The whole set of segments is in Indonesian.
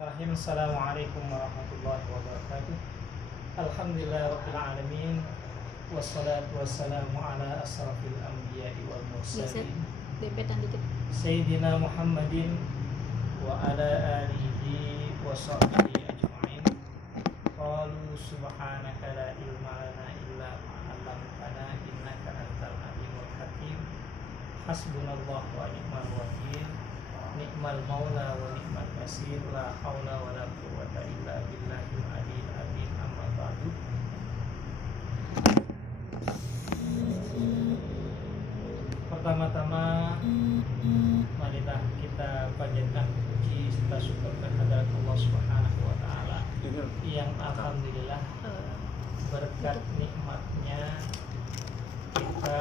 Assalamualaikum warahmatullahi wabarakatuh. Alhamdulillahirabbil alamin. Wassalatu wassalamu ala asrafil anbiya'i wal mursalin. Depetan dikit. Sayyidina Muhammadin wa ala alihi wa sahbihi ajma'in. Qalu subhanaka la ilma lana illa ma 'allamtana innaka antal alimul hakim. Hasbunallahu wa ni'mal wakil. Ni'mal maula wa ni'mal nasir. La haula wa la quwwata illa billahil aliyyil azim. Amma ba'du. Pertama-tama marilah kita panjatkan puji serta syukur kehadirat Allah Subhanahu wa taala yang alhamdulillah berkat nikmatnya kita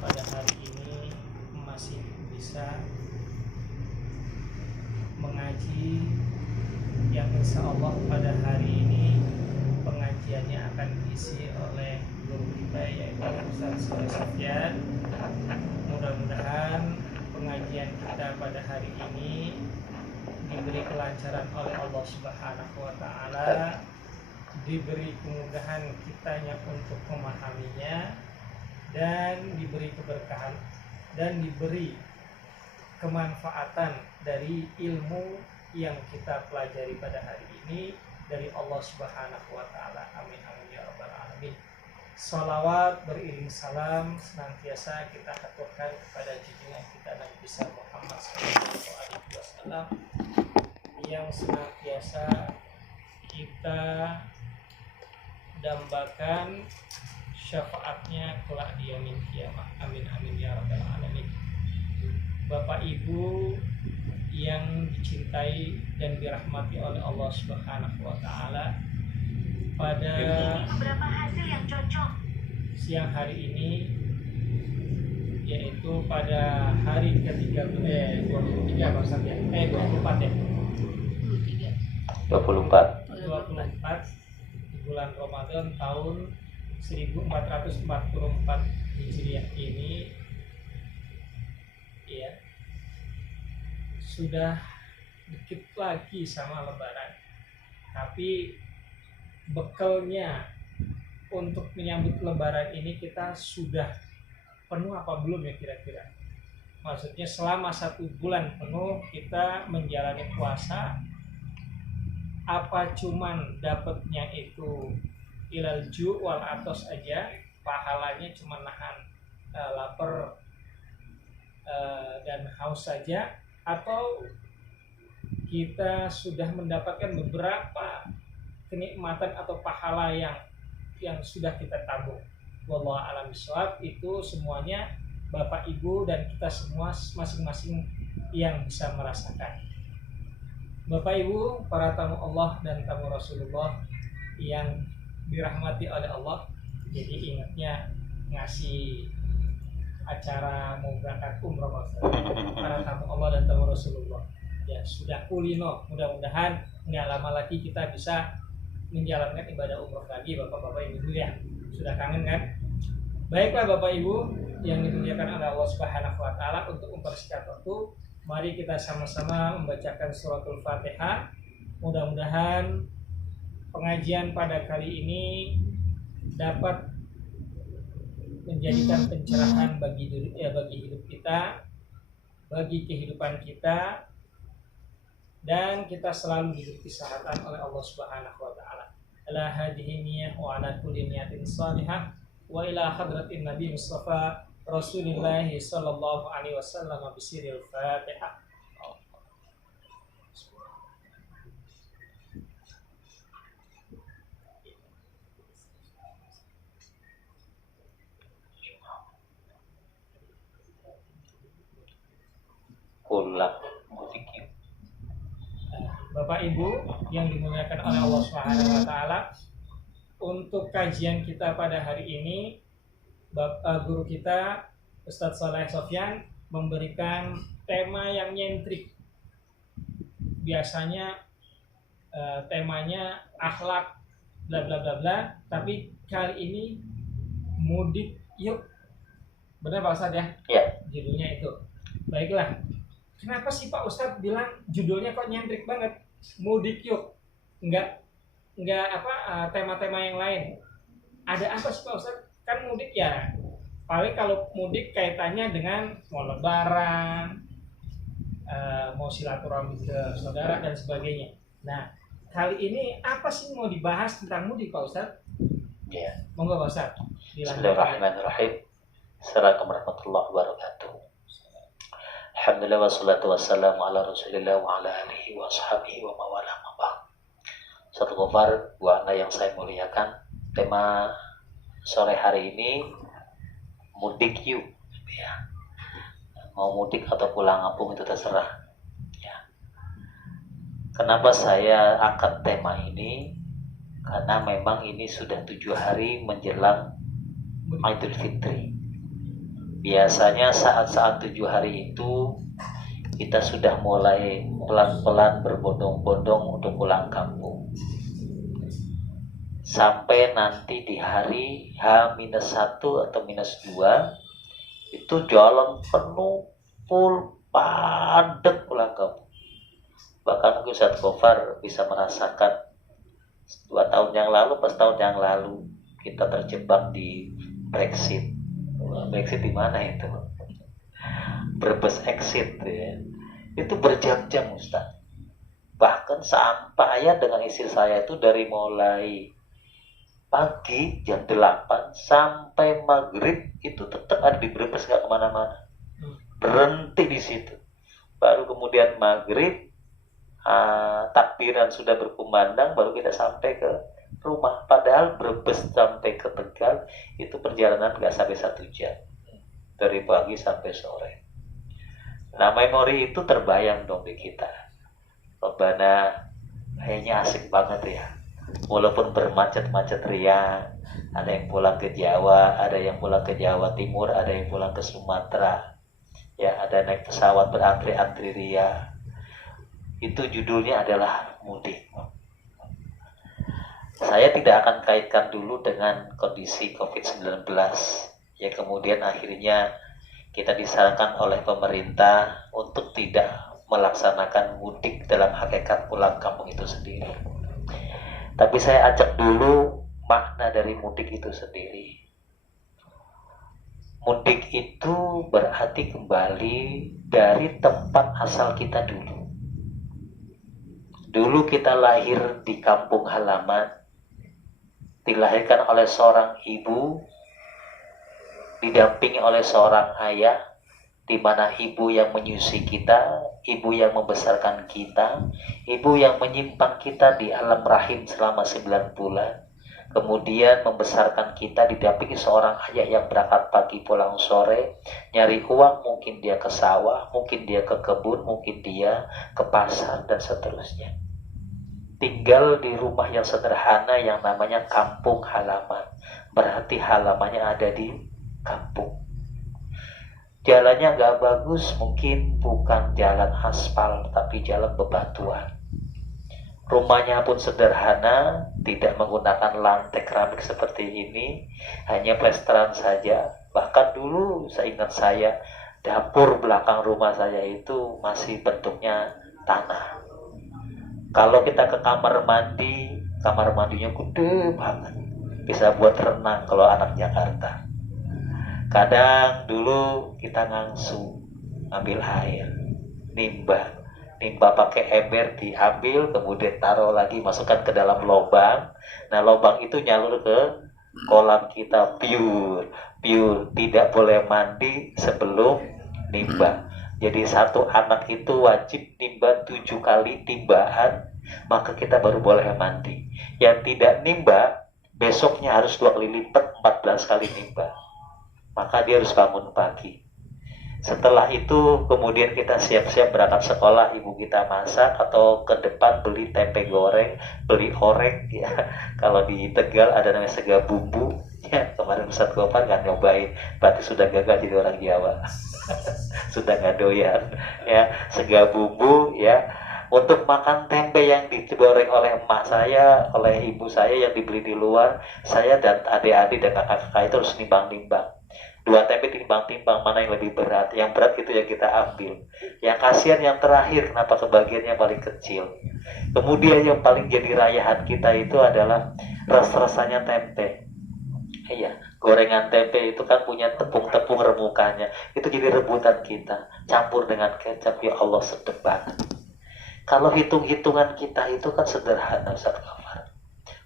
pada hari ini masih bisa mengaji yang insya Allah pada hari ini pengajiannya akan diisi oleh guru kita yaitu Ustaz Soleh Sofyan. Mudah-mudahan pengajian kita pada hari ini diberi kelancaran oleh Allah Subhanahu wa taala, diberi kemudahan kitanya untuk memahaminya, dan diberi keberkahan dan diberi kemanfaatan dari ilmu yang kita pelajari pada hari ini dari Allah Subhanahu wa taala. Amin amin ya rabbal alamin. Salawat beriring salam senantiasa kita haturkan kepada junjungan kita Nabi besar Muhammad SAW yang senantiasa kita dambakan syafaatnya kelak di yaumil qiyamah. Amin amin ya rabbal alamin. Bapak Ibu yang dicintai dan dirahmati oleh Allah Subhanahu wa taala, pada beberapa hasil yang cocok siang hari ini, yaitu pada hari ke-23 24 ya 24 di bulan Ramadan tahun 1444 Hijriah ini ya, sudah dikit lagi sama Lebaran, tapi bekalnya untuk menyambut Lebaran ini kita sudah penuh apa belum ya kira-kira? Maksudnya selama 1 bulan penuh kita menjalani puasa, apa cuman dapatnya itu ilal ju' wal atos aja, pahalanya cuma nahan lapar dan haus saja, atau kita sudah mendapatkan beberapa kenikmatan atau pahala yang sudah kita tabung. Wallahu a'lam bishawab. Itu semuanya Bapak Ibu dan kita semua masing-masing yang bisa merasakan. Bapak Ibu, para tamu Allah dan tamu Rasulullah yang dirahmati oleh Allah, jadi ingatnya ngasih acara mau berangkat umroh para tamu Allah dan tamu Rasulullah ya sudah kulino. Mudah-mudahan nggak lama lagi kita bisa menjalankan ibadah umroh lagi bapak-bapak ibu ya. Sudah kangen kan? Baiklah Bapak Ibu yang dimuliakan oleh Allah Subhanahu wa taala, untuk mempersingkat waktu mari kita sama-sama membacakan suratul Fatihah. Mudah-mudahan pengajian pada kali ini dapat menjadikan pencerahan bagi hidup kita, bagi kehidupan kita, dan kita selalu diberi kesehatan oleh Allah Subhanahu wa taala. Ala hadhihi niyyah wa ala kulli niyatin shalihah wa ila hadratin Nabi Mustafa Rasulullah sallallahu alaihi wasallam bisiril Fatihah. Bapak Ibu yang dimuliakan oleh Allah Subhanahu wa taala, untuk kajian kita pada hari ini guru kita Ustaz Soleh Sofyan memberikan tema yang nyentrik. Biasanya temanya akhlak bla bla bla bla, tapi kali ini mudik yuk. Benar Pak Ustaz ya? Ya. Judulnya itu. Baiklah, kenapa sih Pak Ustadz bilang judulnya kok nyentrik banget, mudik yuk, nggak tema-tema yang lain. Ada apa sih Pak Ustadz? Kan mudik ya, paling kalau mudik kaitannya dengan mau lebaran, mau silaturahmi ke saudara dan sebagainya. Nah, kali ini apa sih mau dibahas tentang mudik Pak Ustadz? Ya. Monggo Pak Ustadz. Bismillahirrahmanirrahim. Assalamualaikum warahmatullahi wabarakatuh. Alhamdulillah wassalatu wassalamu ala Rasulillah wa ala alihi wa ashabihi wa mawala mabah. Satu kofar, dua anda yang saya muliakan. Tema sore hari ini mudik yuk, ya. Mau mudik atau pulang kampung itu terserah, ya. Kenapa saya angkat tema ini? Karena memang ini sudah 7 hari menjelang Idul Fitri. Biasanya saat-saat 7 hari itu kita sudah mulai pelan-pelan berbondong-bondong untuk pulang kampung. Sampai nanti di hari H-1 atau -2 itu jalan penuh, full, padat pulang kampung. Bahkan Ustadz Gofar bisa merasakan 2 tahun yang lalu, pas tahun yang lalu kita terjebak di Brexit. Brexit di mana itu? Brebes exit, ya. Itu berjam-jam Ustaz. Bahkan sampai dengan istri saya itu dari mulai pagi jam 8 sampai maghrib itu tetap ada di Brebes, nggak kemana-mana. Berhenti di situ. Baru kemudian maghrib, takbiran sudah berkumandang, baru kita sampai ke rumah. Padahal Brebes sampai ke Tegal itu perjalanan nggak sampai 1 jam, dari pagi sampai sore. Nah, memori itu terbayang dong di kita. Robana kayaknya asik banget ya, walaupun bermacet-macet ria. Ada yang pulang ke Jawa, ada yang pulang ke Jawa Timur, ada yang pulang ke Sumatera, ya, ada naik pesawat berantri-antri ria. Itu judulnya adalah mudik. Saya tidak akan kaitkan dulu dengan kondisi COVID-19 ya, kemudian akhirnya kita disarankan oleh pemerintah untuk tidak melaksanakan mudik dalam hakikat pulang kampung itu sendiri. Tapi saya ajak dulu makna dari mudik itu sendiri. Mudik itu berarti kembali dari tempat asal kita dulu. Dulu kita lahir di kampung halaman, dilahirkan oleh seorang ibu, didampingi oleh seorang ayah, di mana ibu yang menyusui kita, ibu yang membesarkan kita, ibu yang menyimpan kita di alam rahim selama 9 bulan, kemudian membesarkan kita didampingi seorang ayah yang berangkat pagi pulang sore, nyari uang, mungkin dia ke sawah, mungkin dia ke kebun, mungkin dia ke pasar, dan seterusnya. Tinggal di rumah yang sederhana yang namanya kampung halaman. Berarti halamannya ada di kampung. Jalannya gak bagus, mungkin bukan jalan aspal, tapi jalan bebatuan. Rumahnya pun sederhana, tidak menggunakan lantai keramik seperti ini, hanya plesteran saja. Bahkan dulu seingat saya, dapur belakang rumah saya itu masih bentuknya tanah. Kalau kita ke kamar mandinya gede banget, bisa buat renang kalau anak Jakarta. Kadang dulu kita ngangsu, ambil air, nimba pakai ember, diambil, kemudian taruh lagi, masukkan ke dalam lubang. Nah, lubang itu nyalur ke kolam kita, pure, tidak boleh mandi sebelum nimba. Jadi satu anak itu wajib nimba 7 kali timbaan, maka kita baru boleh mandi. Yang tidak nimba, besoknya harus 2 kali lipat, 14 kali nimba. Maka dia harus bangun pagi. Setelah itu kemudian kita siap-siap berangkat sekolah, ibu kita masak, atau ke depan beli tempe goreng, beli orek ya. Kalau di Tegal ada namanya sega bumbu ya, kemarin Ustadz Gofar nggak nyobain, berarti sudah gagal jadi orang Jawa. Sudah nggak doyan ya, sega bumbu ya. Untuk makan tempe yang digoreng oleh emak saya, oleh ibu saya yang dibeli di luar, saya dan adik-adik dan kakak-kakak itu harus nimbang-nimbang. Dua tempe timbang-timbang mana yang lebih berat. Yang berat itu yang kita ambil. Yang kasihan yang terakhir, kenapa kebagiannya paling kecil. Kemudian yang paling jadi rayahan kita itu adalah ras-rasanya tempe. Iya, gorengan tempe itu kan punya tepung-tepung remukannya. Itu jadi rebutan kita. Campur dengan kecap, ya Allah sedap banget. Kalau hitung-hitungan kita itu kan sederhana, Ustaz Ghaffar.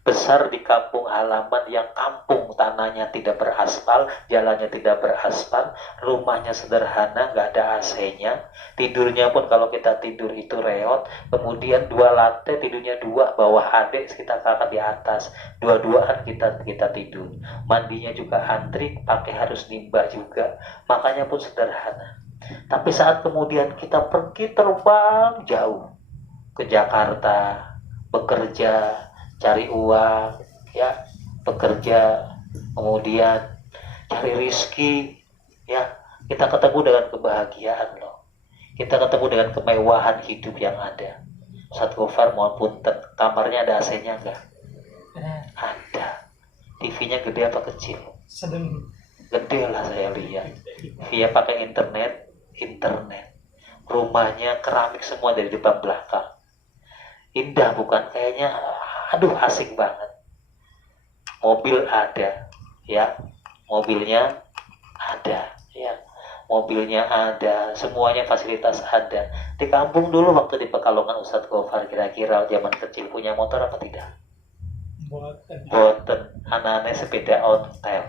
Besar di kampung halaman yang kampung tanahnya tidak beraspal, jalannya tidak beraspal, rumahnya sederhana, nggak ada AC-nya, tidurnya pun kalau kita tidur itu reot, kemudian 2 lantai tidurnya 2, bawah adik kita kakak di atas, dua-duaan kita tidur, mandinya juga antri, pakai harus nimba juga, makanya pun sederhana. Tapi saat kemudian kita pergi terbang jauh ke Jakarta, bekerja, cari uang, ya, bekerja, kemudian cari rizki, ya, kita ketemu dengan kebahagiaan loh. Kita ketemu dengan kemewahan hidup yang ada. Ustaz Ghaffar, mohon punten, kamarnya ada AC-nya enggak? Ada. TV-nya gede apa kecil? Sedang. Gede lah saya lihat. Via pakai internet. Rumahnya keramik semua dari depan belakang. Indah bukan? Kayaknya aduh asik banget. Mobil ada, ya, mobilnya ada, ya, mobilnya ada, semuanya fasilitas ada. Di kampung dulu waktu di Pekalongan, Ustadz Ghaffar, kira-kira zaman kecil punya motor apa tidak? Boten. Anak-anak sepeda ontel,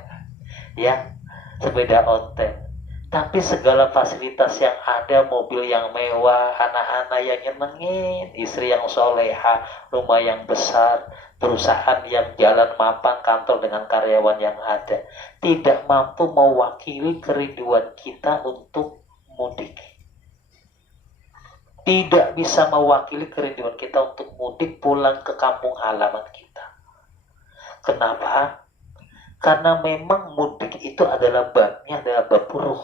ya, sepeda ontel. Tapi segala fasilitas yang ada, mobil yang mewah, anak-anak yang nyenengin, istri yang soleha, rumah yang besar, perusahaan yang jalan mapan, kantor dengan karyawan yang ada, tidak mampu mewakili kerinduan kita untuk mudik. Tidak bisa mewakili kerinduan kita untuk mudik pulang ke kampung halaman kita. Kenapa? Karena memang mudik itu adalah babnya adalah bab ruh,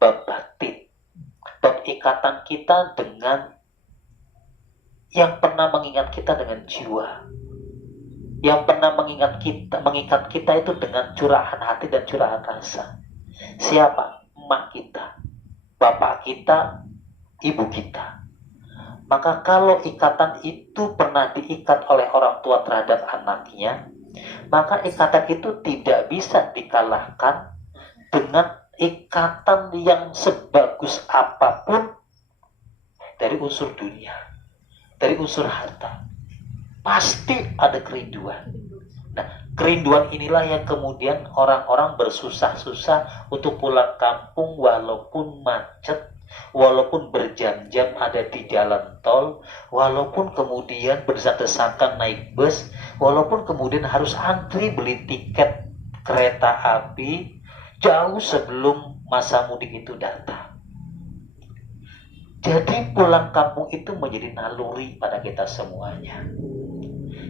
bab batin, bab ikatan kita dengan yang pernah mengingat kita dengan jiwa, yang pernah mengikat kita itu dengan curahan hati dan curahan rasa. Siapa? Emak kita, bapak kita, ibu kita. Maka kalau ikatan itu pernah diikat oleh orang tua terhadap anaknya, maka ikatan itu tidak bisa dikalahkan dengan ikatan yang sebagus apapun dari unsur dunia, dari unsur harta. Pasti ada kerinduan. Nah, kerinduan inilah yang kemudian orang-orang bersusah-susah untuk pulang kampung walaupun macet, walaupun berjam-jam ada di jalan tol, walaupun kemudian berdesak-desakan naik bus, walaupun kemudian harus antri beli tiket kereta api jauh sebelum masa mudik itu datang. Jadi pulang kampung itu menjadi naluri pada kita semuanya.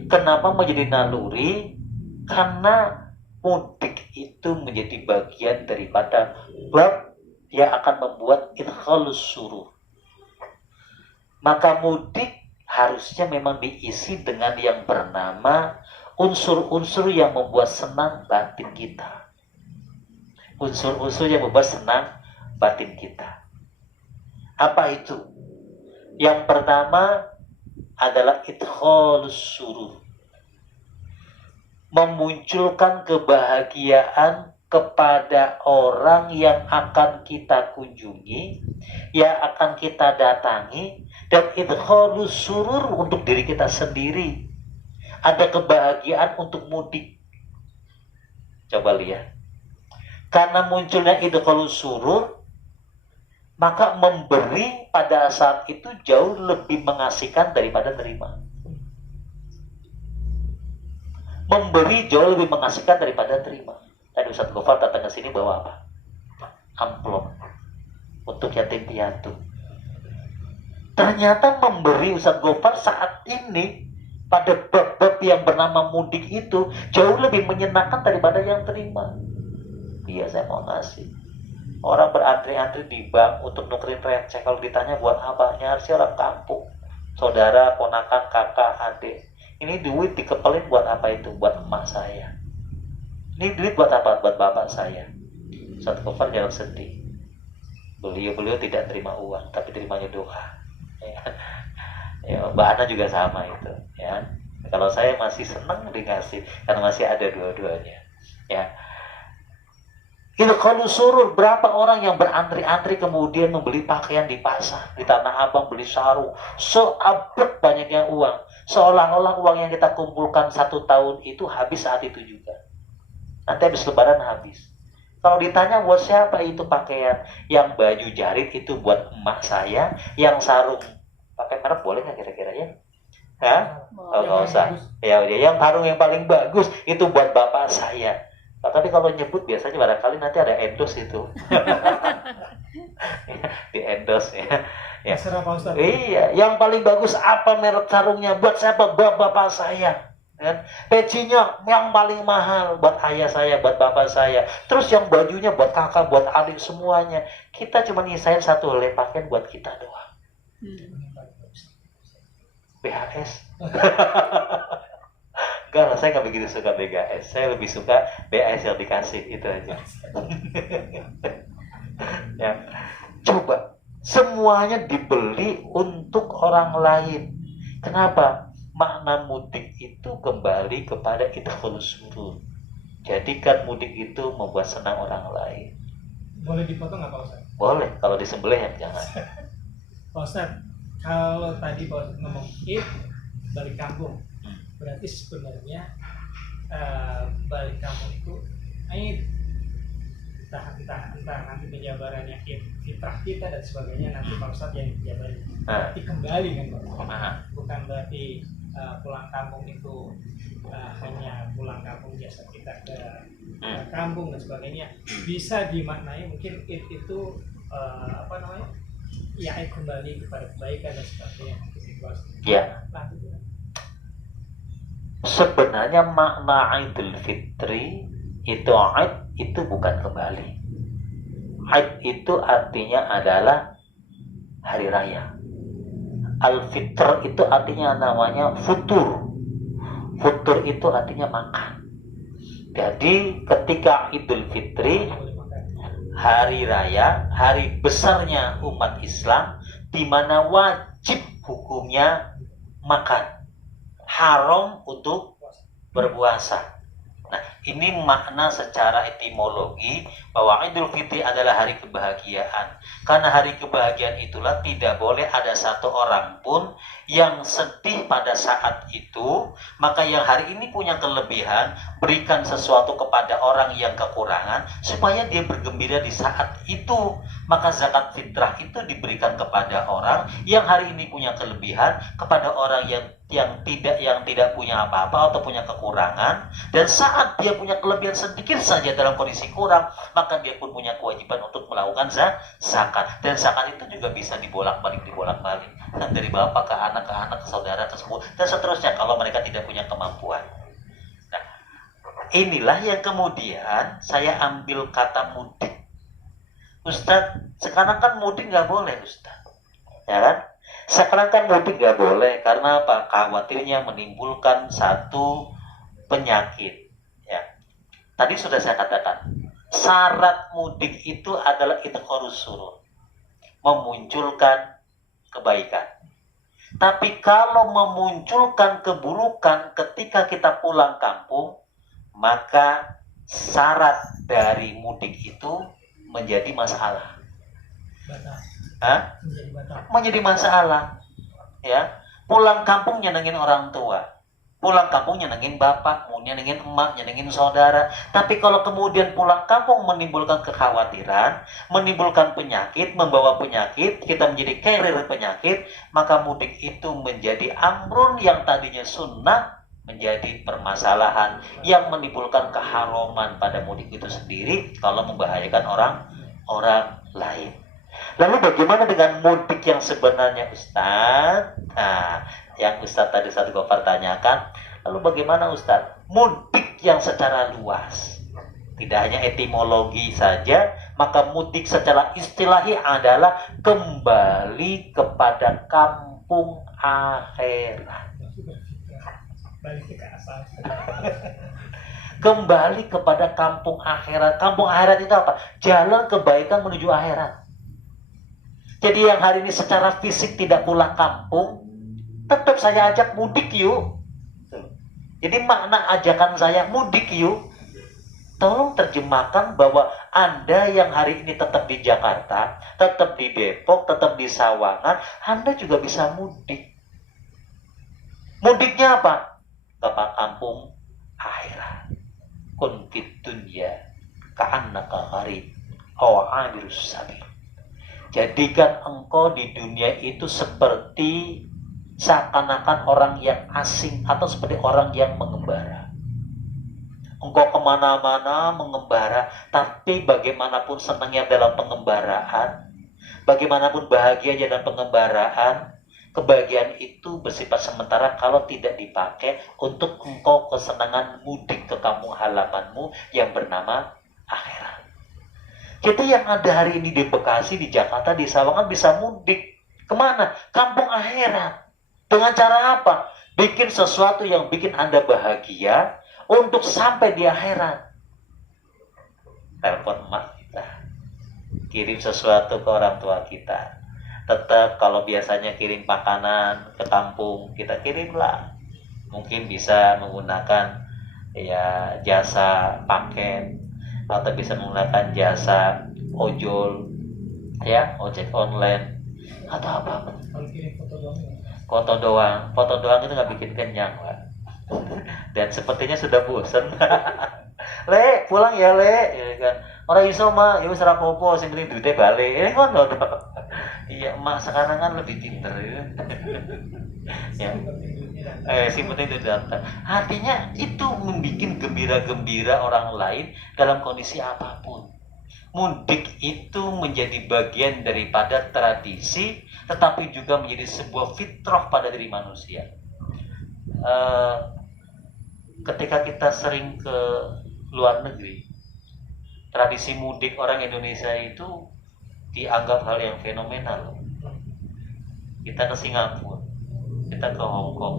Kenapa menjadi naluri? Karena mudik itu menjadi bagian daripada bab yang akan membuat idkhalus surur. Maka mudik harusnya memang diisi dengan yang bernama unsur-unsur yang membuat senang batin kita. Unsur-unsur yang membuat senang batin kita. Apa itu? Yang pertama adalah idkhalus surur. Memunculkan kebahagiaan kepada orang yang akan kita kunjungi, yang akan kita datangi, dan idkhalus surur untuk diri kita sendiri. Ada kebahagiaan untuk mudik. Coba lihat. Karena munculnya idkhalus surur, maka memberi pada saat itu jauh lebih mengasihkan daripada terima. Memberi jauh lebih mengasihkan daripada terima. Tadi Ustaz Ghaffar datang ke sini bawa apa? Amplop untuk yatim piatu. Ternyata memberi Ustaz Ghaffar saat ini pada bab-bab yang bernama mudik itu jauh lebih menyenangkan daripada yang terima. Iya, saya mau ngasih. Orang berantri-antri di bank untuk nukerin receh. Kalau ditanya buat apa? Nyari orang kampung, saudara, ponakan, kakak, adik. Ini duit dikepelin buat apa itu? Buat emak saya. Ini duit buat apa? Buat bapak saya. Ustaz Gofar jangan sedih. Beliau tidak terima uang, tapi terimanya doa. Ya. Ya, Mbak Ana juga sama itu. Ya. Kalau saya masih senang dikasih, karena masih ada dua-duanya. Ya. Itu kalau surur, berapa orang yang berantri-antri kemudian membeli pakaian di pasar, di Tanah Abang beli sarung, seabad banyaknya uang, seolah-olah uang yang kita kumpulkan 1 tahun itu habis saat itu juga. Nanti habis Lebaran habis. Kalau ditanya buat siapa itu pakaian, yang baju jarit itu buat emak saya, yang sarung pakai merek boleh nggak kira-kira ya? Hah? Oh, nggak usah. Ya, yang sarung yang paling bagus itu buat bapak saya. Nah, tapi kalau nyebut biasanya barangkali nanti ada endorse itu. Di endorse ya. Ya. Iya, yang paling bagus apa merek sarungnya buat siapa? Buat bapak saya. Kan? Pecinya yang paling mahal buat ayah saya, buat bapak saya. Terus yang bajunya buat kakak, buat adik semuanya. Kita cuma nyisain 1 helai pakaian buat kita doang. BHS. Enggak lah, saya nggak begitu suka BHS. Saya lebih suka BHS yang dikasih, itu aja. Ya. Coba, semuanya dibeli untuk orang lain. Kenapa? Makna mudik itu kembali kepada idkhulus surur. Jadikan mudik itu membuat senang orang lain. Boleh dipotong nggak Pak Ustaz? Boleh, kalau disembelih ya jangan. Pak Ustaz, kalau tadi Pak Ustaz ngomong id balik kampung, berarti sebenarnya balik kampung itu entah nanti penjabarannya fitrah kita dan sebagainya, nanti Pak Ustaz yang dijabari. Berarti kembali kan Pak Ustaz? Bukan berarti pulang kampung itu hanya pulang kampung jasa kita ke kampung dan sebagainya. Bisa dimaknai mungkin itu ya kembali kepada kebaikan dan sebagainya. Ya. Sebenarnya makna Idul Fitri itu bukan kembali. Id itu artinya adalah hari raya. Al-Fitr itu artinya namanya futur. Futur itu artinya makan. Jadi ketika Idul Fitri, hari raya, hari besarnya umat Islam, di mana wajib hukumnya makan, haram untuk berpuasa. Nah, ini makna secara etimologi bahwa Idul Fitri adalah hari kebahagiaan. Karena hari kebahagiaan itulah tidak boleh ada satu orang pun yang sedih pada saat itu. Maka yang hari ini punya kelebihan, berikan sesuatu kepada orang yang kekurangan supaya dia bergembira di saat itu. Maka zakat fitrah itu diberikan kepada orang yang hari ini punya kelebihan, kepada orang yang tidak punya apa-apa atau punya kekurangan. Dan saat dia punya kelebihan sedikit saja dalam kondisi kurang, maka dia pun punya kewajiban untuk melakukan zakat. Dan zakat itu juga bisa dibolak-balik dari bapak ke anak, ke saudara, ke sepupu, dan seterusnya kalau mereka tidak punya kemampuan. Nah, inilah yang kemudian saya ambil kata mudik. Ustadz, sekarang kan mudik nggak boleh Ustadz, ya kan? Sekarang kan mudik nggak boleh karena apa? Khawatirnya menimbulkan satu penyakit. Ya, tadi sudah saya katakan, syarat mudik itu adalah idkhulus surur, memunculkan kebaikan. Tapi kalau memunculkan keburukan ketika kita pulang kampung, maka syarat dari mudik itu menjadi masalah. Menjadi masalah. Ya, pulang kampung nyenengin orang tua, pulang kampung nyenengin bapak, nyenengin emak, nyenengin saudara. Tapi kalau kemudian pulang kampung menimbulkan kekhawatiran, menimbulkan penyakit, membawa penyakit, kita menjadi carrier penyakit, maka mudik itu menjadi amrun yang tadinya sunnah menjadi permasalahan yang menimbulkan keharaman pada mudik itu sendiri kalau membahayakan orang lain. Lalu bagaimana dengan mudik yang sebenarnya Ustaz? Nah, yang Ustaz tadi Ustaz Gofar tanyakan, lalu bagaimana Ustaz? Mudik yang secara luas, tidak hanya etimologi saja, maka mudik secara istilahi adalah kembali kepada kampung akhirat. Kembali kepada kampung akhirat. Kampung akhirat itu apa? Jalan kebaikan menuju akhirat. Jadi yang hari ini secara fisik tidak pulang kampung, tetap saya ajak mudik yuk. Jadi makna ajakan saya mudik yuk, tolong terjemahkan bahwa Anda yang hari ini tetap di Jakarta, tetap di Depok, tetap di Sawangan, Anda juga bisa mudik. Mudiknya apa? Ke kampung akhirat. Kun fid dunya ka'annaka gharib aw 'abirus sabil. Jadikan engkau di dunia itu seperti seakan-akan orang yang asing atau seperti orang yang mengembara. Engkau kemana-mana mengembara, tapi bagaimanapun senangnya dalam pengembaraan, bagaimanapun bahagianya dalam pengembaraan, kebahagiaan itu bersifat sementara kalau tidak dipakai untuk engkau kesenangan mudik ke kampung halamanmu yang bernama akhirat. Jadi yang ada hari ini di Bekasi, di Jakarta, di Sawangan bisa mudik. Kemana? Kampung akhirat. Dengan cara apa? Bikin sesuatu yang bikin Anda bahagia untuk sampai di akhirat. Telepon emak kita. Kirim sesuatu ke orang tua kita. Tetap kalau biasanya kirim makanan ke kampung, kita kirimlah. Mungkin bisa menggunakan ya jasa paket, atau bisa menggunakan jasa ojol, ya ojek online, atau apa. Kalau kirim foto doang ya. Foto doang itu nggak bikin kenyang, Pak. Dan sepertinya sudah bosan. Le, pulang ya le, ya kan. Orang iso mah, ya wis ora apa-apa, sing penting duite balik. Ngono to. Iya, emak sekarang kan lebih pinter ya. Ya. Sing penting itu datang. Artinya itu membuat gembira-gembira orang lain dalam kondisi apapun. Mudik itu menjadi bagian daripada tradisi, tetapi juga menjadi sebuah fitrah pada diri manusia. Ketika kita sering ke luar negeri, tradisi mudik orang Indonesia itu dianggap hal yang fenomenal. Kita ke Singapura, kita ke Hong Kong,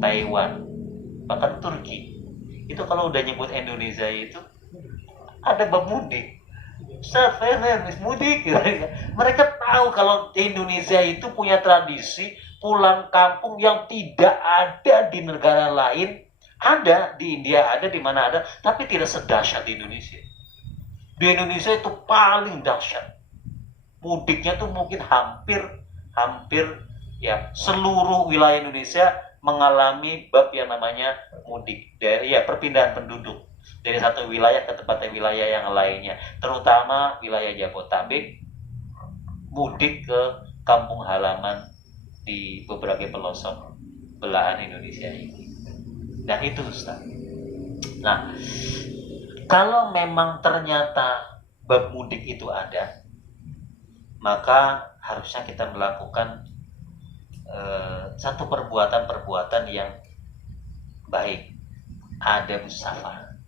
Taiwan, bahkan Turki. Itu kalau udah nyebut Indonesia itu ada bab mudik. Mudik. Mereka tahu kalau Indonesia itu punya tradisi pulang kampung yang tidak ada di negara lain. Ada di India, ada di mana ada, tapi tidak sedahsyat di Indonesia. Di Indonesia itu paling dahsyat. Mudiknya tuh mungkin hampir ya seluruh wilayah Indonesia mengalami bab yang namanya mudik, dari ya perpindahan penduduk dari satu wilayah ke tempat wilayah yang lainnya, terutama wilayah Jabodetabek, mudik ke kampung halaman di beberapa pelosok belahan Indonesia ini. Dan itu Ustaz. Nah, kalau memang ternyata bab mudik itu ada, maka harusnya kita melakukan satu perbuatan yang baik. Adab safar.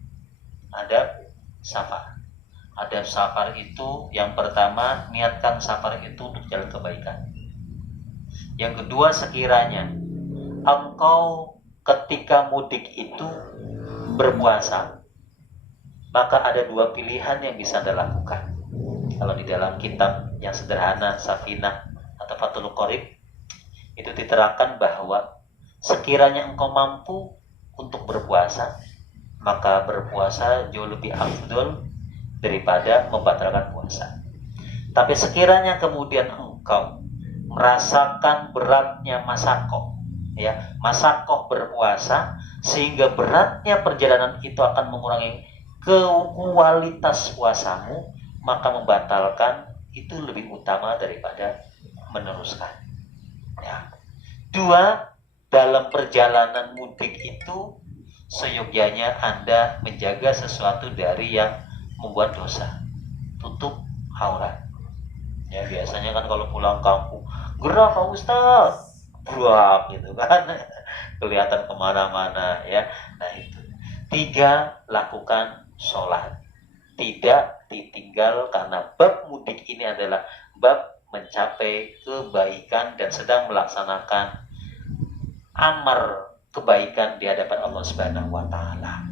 Adab safar itu yang pertama, niatkan safar itu untuk jalan kebaikan. Yang kedua, sekiranya engkau ketika mudik itu berpuasa, maka ada dua pilihan yang bisa Anda lakukan. Kalau di dalam kitab yang sederhana Safinah atau Fathul Qorib itu diterangkan bahwa sekiranya engkau mampu untuk berpuasa, maka berpuasa jauh lebih afdol daripada membatalkan puasa. Tapi sekiranya kemudian engkau merasakan beratnya masakoh berpuasa, sehingga beratnya perjalanan itu akan mengurangi kualitas puasamu, maka membatalkan itu lebih utama daripada meneruskan. Ya. Dua, dalam perjalanan mudik itu seyogyanya Anda menjaga sesuatu dari yang membuat dosa. Tutup aurat. Ya, biasanya kan kalau pulang kampung, gerah Pak Ustaz, buak gitu kan, kelihatan kemana-mana ya. Nah itu. Tiga, lakukan sholat. Tidak ditinggal, karena bab mudik ini adalah bab mencapai kebaikan dan sedang melaksanakan amar kebaikan di hadapan Allah Subhanahu wa taala.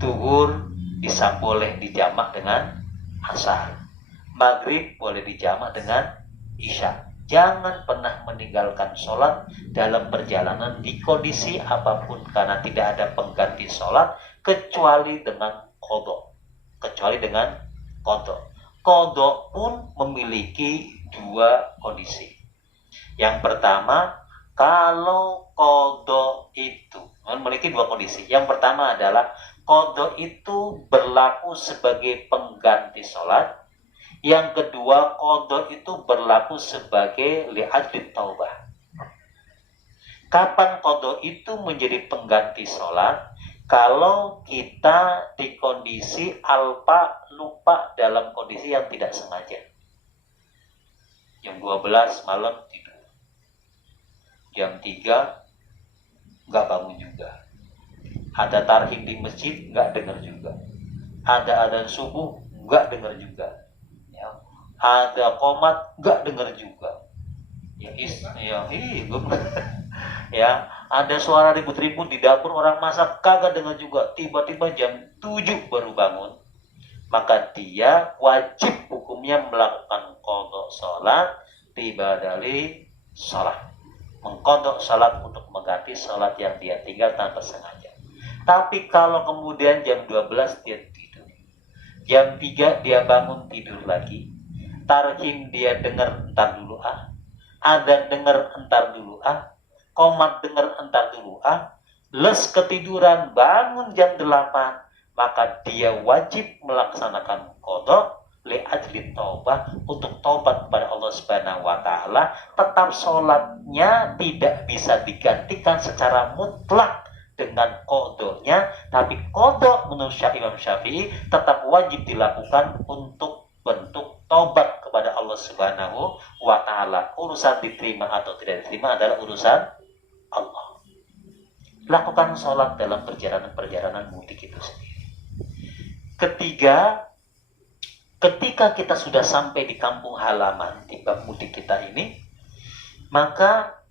Zuhur bisa boleh dijamak dengan asar, maghrib boleh dijamak dengan isya. Jangan pernah meninggalkan sholat dalam perjalanan di kondisi apapun, karena tidak ada pengganti sholat kecuali dengan qadha. Kecuali dengan qadha. Qadha pun memiliki dua kondisi. Yang pertama, kalau qadha itu memiliki dua kondisi. Yang pertama adalah qadha itu berlaku sebagai pengganti sholat. Yang kedua, qadha itu berlaku sebagai li'adli taubah. Kapan qadha itu menjadi pengganti sholat? Kalau kita di kondisi lupa dalam kondisi yang tidak sengaja. Jam 12 malam tidur. Jam 3 nggak bangun juga. Ada tarhim di masjid nggak dengar juga. Ada adzan subuh nggak dengar juga. Ada qomat nggak dengar juga. Ya, ada suara ribut-ribut di dapur orang masak kagak dengar juga. Tiba-tiba jam 7 baru bangun. Maka dia wajib hukumnya melakukan qadha salat tibadali salat. Mengqadha salat untuk mengganti salat yang dia tinggal tanpa sengaja. Tapi kalau kemudian jam 12 dia tidur. Jam 3 dia bangun tidur lagi. Tarhim dia dengar entar dulu adzan dengar entar dulu qomat dengar entar dulu les ketiduran bangun jam 8, maka dia wajib melaksanakan qadha li'ajli taubah, untuk taubat kepada Allah Subhanahu wa taala. Tetap sholatnya tidak bisa digantikan secara mutlak dengan qadha-nya, tapi qadha menurut Imam Syafi'i tetap wajib dilakukan untuk bentuk taubat kepada Allah Subhanahu wa taala. Urusan diterima atau tidak diterima adalah urusan Allah. Lakukan sholat dalam perjalanan mudik itu sendiri. Ketiga, ketika kita sudah sampai di kampung halaman di bab mudik kita ini, maka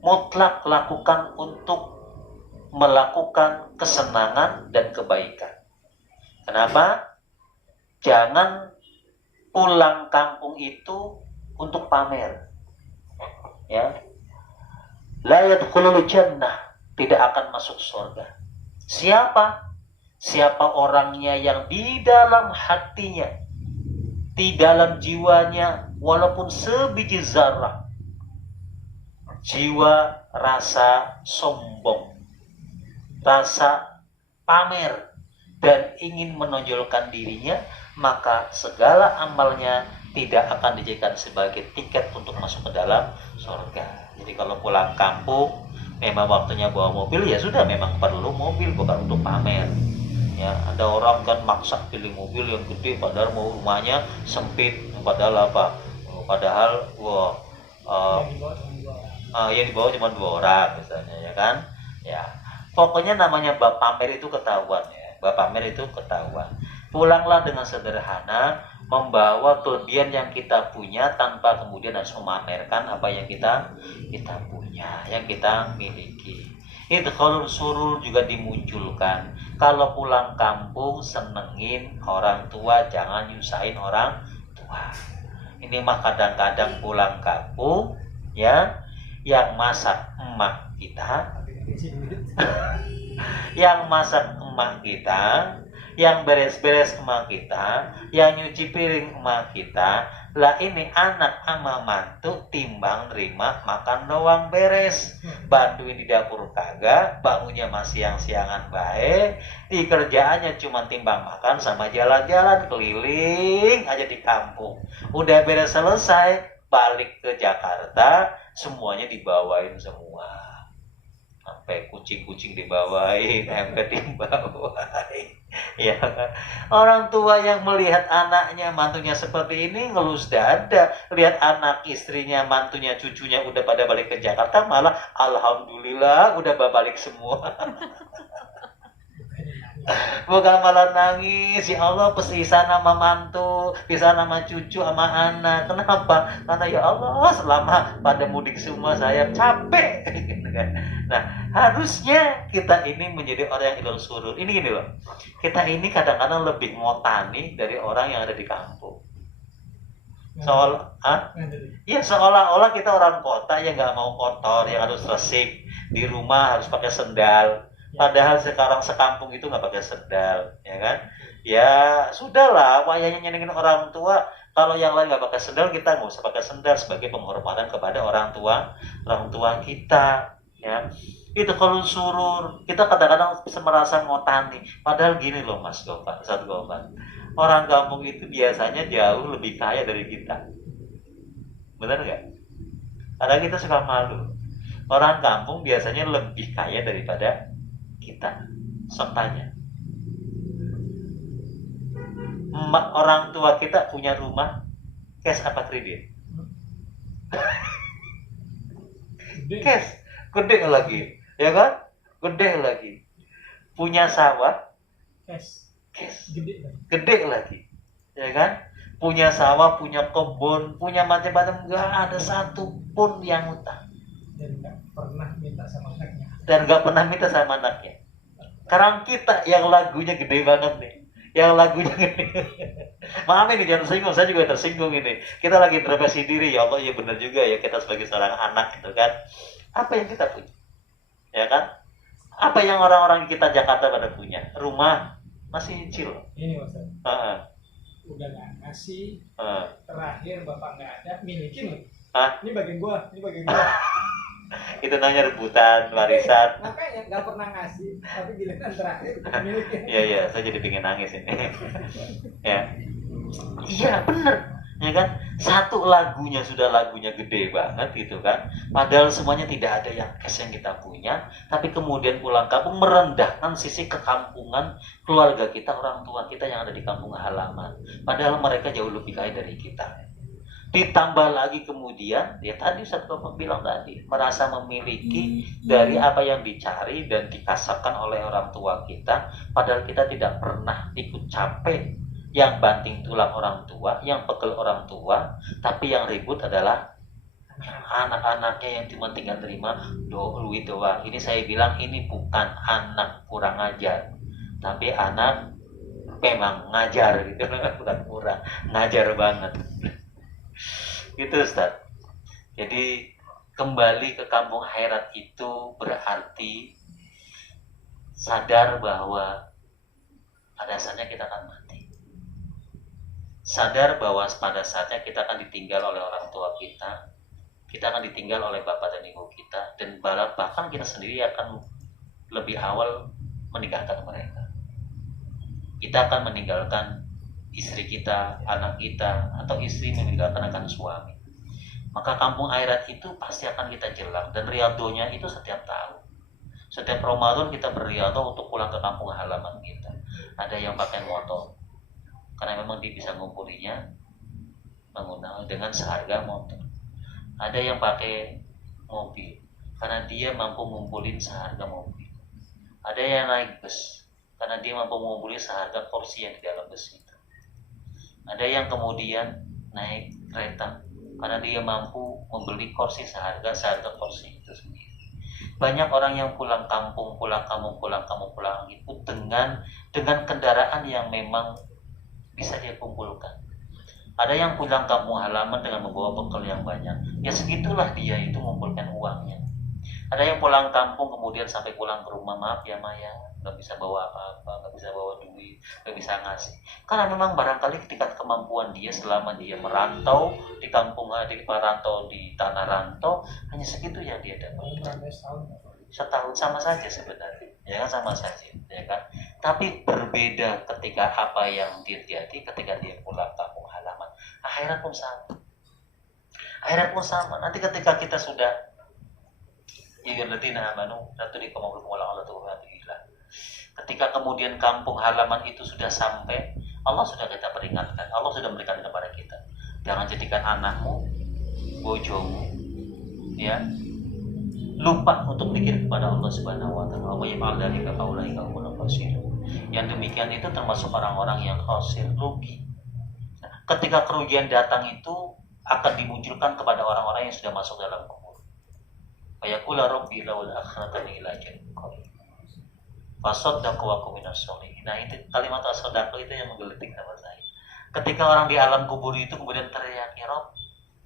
mutlak lakukan untuk melakukan kesenangan dan kebaikan. Kenapa? Jangan pulang kampung itu untuk pamer. Ya. La yadkhulul jannah, tidak akan masuk surga. Siapa? Siapa orangnya yang di dalam hatinya, di dalam jiwanya, walaupun sebiji zarah, jiwa rasa sombong, rasa pamer, dan ingin menonjolkan dirinya, maka segala amalnya tidak akan dijadikan sebagai tiket untuk masuk ke dalam surga. Jadi kalau pulang kampung, memang waktunya bawa mobil, ya sudah, memang perlu mobil, bukan untuk pamer. Ya, ada orang kan maksa pilih mobil yang gede, padahal mau rumahnya sempit, padahal apa? Padahal yang dibawa cuma 2 orang misalnya, ya kan? Ya, pokoknya namanya bab pamer itu ketahuan ya. Bab pamer itu ketahuan. Pulanglah dengan sederhana, membawa kelebihan yang kita punya tanpa kemudian harus memamerkan apa yang kita punya, yang kita miliki. Idkhalul surur juga dimunculkan. Kalau pulang kampung, senengin orang tua, jangan nyusahin orang tua. Ini mah kadang-kadang pulang kampung, ya, yang masak emak kita, yang masak emak kita, yang beres-beres emak kita, yang nyuci piring emak kita. Lah ini anak ama mantu timbang nerima makan doang beres. Bantuin di dapur kagak, bangunnya masih siang-siangan baik. Di kerjaannya cuma timbang makan sama jalan-jalan keliling aja di kampung. Udah beres selesai, balik ke Jakarta, semuanya dibawain semua. Sampai kucing-kucing dibawain, ember dibawain. Ya kan? Orang tua yang melihat anaknya, mantunya seperti ini ngelus dada. Lihat anak, istrinya, mantunya, cucunya udah pada balik ke Jakarta, malah alhamdulillah udah balik semua. Bukan malah nangis, ya Allah pisah sama mantu, pisah sama cucu sama anak. Kenapa? Karena ya Allah selama pada mudik semua saya capek. Gitu kan. Nah harusnya kita ini menjadi orang yang ilal surur. Ini gini loh, kita ini kadang-kadang lebih ngotani dari orang yang ada di kampung. Ya seolah-olah kita orang kota yang nggak mau kotor, yang harus resik di rumah harus pakai sendal. Padahal sekarang sekampung itu nggak pakai sendal, ya kan? Ya sudahlah, wayahnya nyenengin orang tua. Kalau yang lain nggak pakai sendal, kita nggak usah pakai sendal sebagai penghormatan kepada orang tua kita, ya. Itu kalau surur, kita kadang-kadang merasa ngotani. Padahal gini loh Mas Gofar, Ustaz Gofar. Orang kampung itu biasanya jauh lebih kaya dari kita. Benar nggak? Karena kita suka malu. Orang kampung biasanya lebih kaya daripada kita. Soktanya. Orang tua kita punya rumah cash apa kredit? Cash. Gede lagi. Ya kan? Gede lagi. Punya sawah Cash. Gede lagi. Ya kan? Punya sawah, punya kebun, punya macam-macam, nggak ada satu pun yang utang. Dan nggak pernah minta sama anaknya. Sekarang kita yang lagunya gede banget nih. Yang lagunya gede. Maaf ini jangan tersinggung, saya juga tersinggung ini. Kita lagi introspeksi diri, ya Allah, ya benar juga ya kita sebagai seorang anak gitu kan. Apa yang kita punya? Ya kan? Apa yang orang-orang kita Jakarta pada punya? Rumah masih nyicil. Ini Mas. Udah nggak ngasih. Terakhir bapak nggak ada, milikin. Ini bagian gua. Itu namanya rebutan warisan. Makanya nggak pernah ngasih, tapi giliran terakhir milikin. Iya, saya jadi pengen nangis ini. Ya, iya bener, ya kan? Satu lagunya sudah lagunya gede banget gitu kan. Padahal semuanya tidak ada yang cash yang kita punya, tapi kemudian pulang kampung merendahkan sisi kekampungan keluarga kita, orang tua kita yang ada di kampung halaman. Padahal mereka jauh lebih kaya dari kita. Ditambah lagi kemudian, ya tadi Ustaz Bapak bilang tadi, merasa memiliki dari apa yang dicari dan dikasahkan oleh orang tua kita, padahal kita tidak pernah ikut capek. Yang banting tulang orang tua, yang pegel orang tua, tapi yang ribut adalah anak-anaknya yang cuma tinggal terima duit doang. Ini saya bilang ini bukan anak kurang ajar, tapi anak memang ngajar gitu, bukan kurang, ngajar banget. Gitu Ustaz. Jadi kembali ke kampung akhirat itu berarti sadar bahwa pada saatnya kita akan mati. Sadar bahwa pada saatnya kita akan ditinggal oleh orang tua kita akan ditinggal oleh bapak dan ibu kita, dan bahkan kita sendiri akan lebih awal meninggalkan mereka. Kita akan meninggalkan istri kita, anak kita, atau istri meninggalkan akan suami. Maka kampung akhirat itu pasti akan kita jelang, dan riadonya itu setiap tahun. Setiap Ramadan kita beriado untuk pulang ke kampung halaman kita. Ada yang pakai motor, karena memang dia bisa ngumpulinya menggunakan dengan seharga motor. Ada yang pakai mobil, karena dia mampu ngumpulin seharga mobil. Ada yang naik bus, karena dia mampu ngumpulin seharga kursi yang di dalam bus itu. Ada yang kemudian naik kereta, karena dia mampu membeli kursi seharga kursi itu sendiri. Banyak orang yang pulang kampung itu dengan kendaraan yang memang bisa dia kumpulkan. Ada yang pulang kampung halaman dengan membawa bekal yang banyak. Ya segitulah dia itu mengumpulkan uangnya. Ada yang pulang kampung kemudian sampai pulang ke rumah, maaf ya Maya, nggak bisa bawa apa-apa, nggak bisa bawa duit, nggak bisa ngasih. Karena memang barangkali ketika kemampuan dia selama dia merantau di kampung, di merantau di tanah rantau, hanya segitu yang dia dapat. Setahun sama saja sebenarnya, ya kan, sama saja, ya kan. Tapi berbeda ketika apa yang terjadi ketika dia pulang kampung halaman. Akhirat pun sama. Nanti ketika kita sudah ketika kemudian kampung halaman itu sudah sampai, Allah sudah kita peringatkan, Allah sudah memberikan kepada kita, jangan jadikan anakmu, bojomu, ya, lupa untuk mikir kepada Allah Subhanahu wa taala. Yang demikian itu termasuk orang-orang yang khosir, rugi. Ketika kerugian datang itu akan dimunculkan kepada orang-orang yang sudah masuk dalam kubur. Fayaqula rabbi laul akhiratani ila ajalin qarib. Fasaddaqu wa kum minas sholihin. Nah, itu kalimat as-sadaqah itu yang menggelitik sama saya. Ketika orang di alam kubur itu kemudian teriak, "Ya Rob,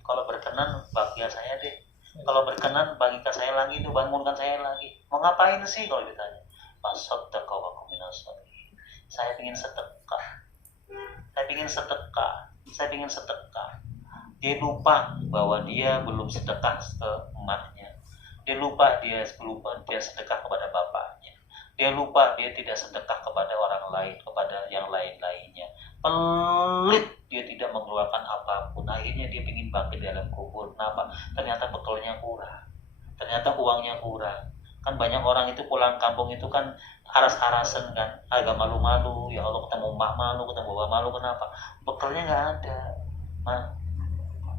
kalau berkenan bagian saya deh. Kalau berkenan bagikan saya lagi, itu bangunkan saya lagi." Mau ngapain sih kalau ditanya? Fasaddaqu wa kum minas sholihin. Saya ingin sedekah. Saya ingin sedekah. Dia lupa bahwa dia belum sedekah ke emaknya. Dia lupa dia sedekah kepada bapaknya. Dia lupa dia tidak sedekah kepada orang lain, kepada yang lain-lainnya. Pelit, dia tidak mengeluarkan apapun. Akhirnya dia ingin bangkit dalam kubur. Kenapa? Ternyata bekalnya kurang. Ternyata uangnya kurang. Kan banyak orang itu pulang kampung itu kan aras-arasan kan, agak malu-malu. Ya Allah, ketemu emak malu, ketemu bapak malu. Kenapa? Bekalnya nggak ada. Mah,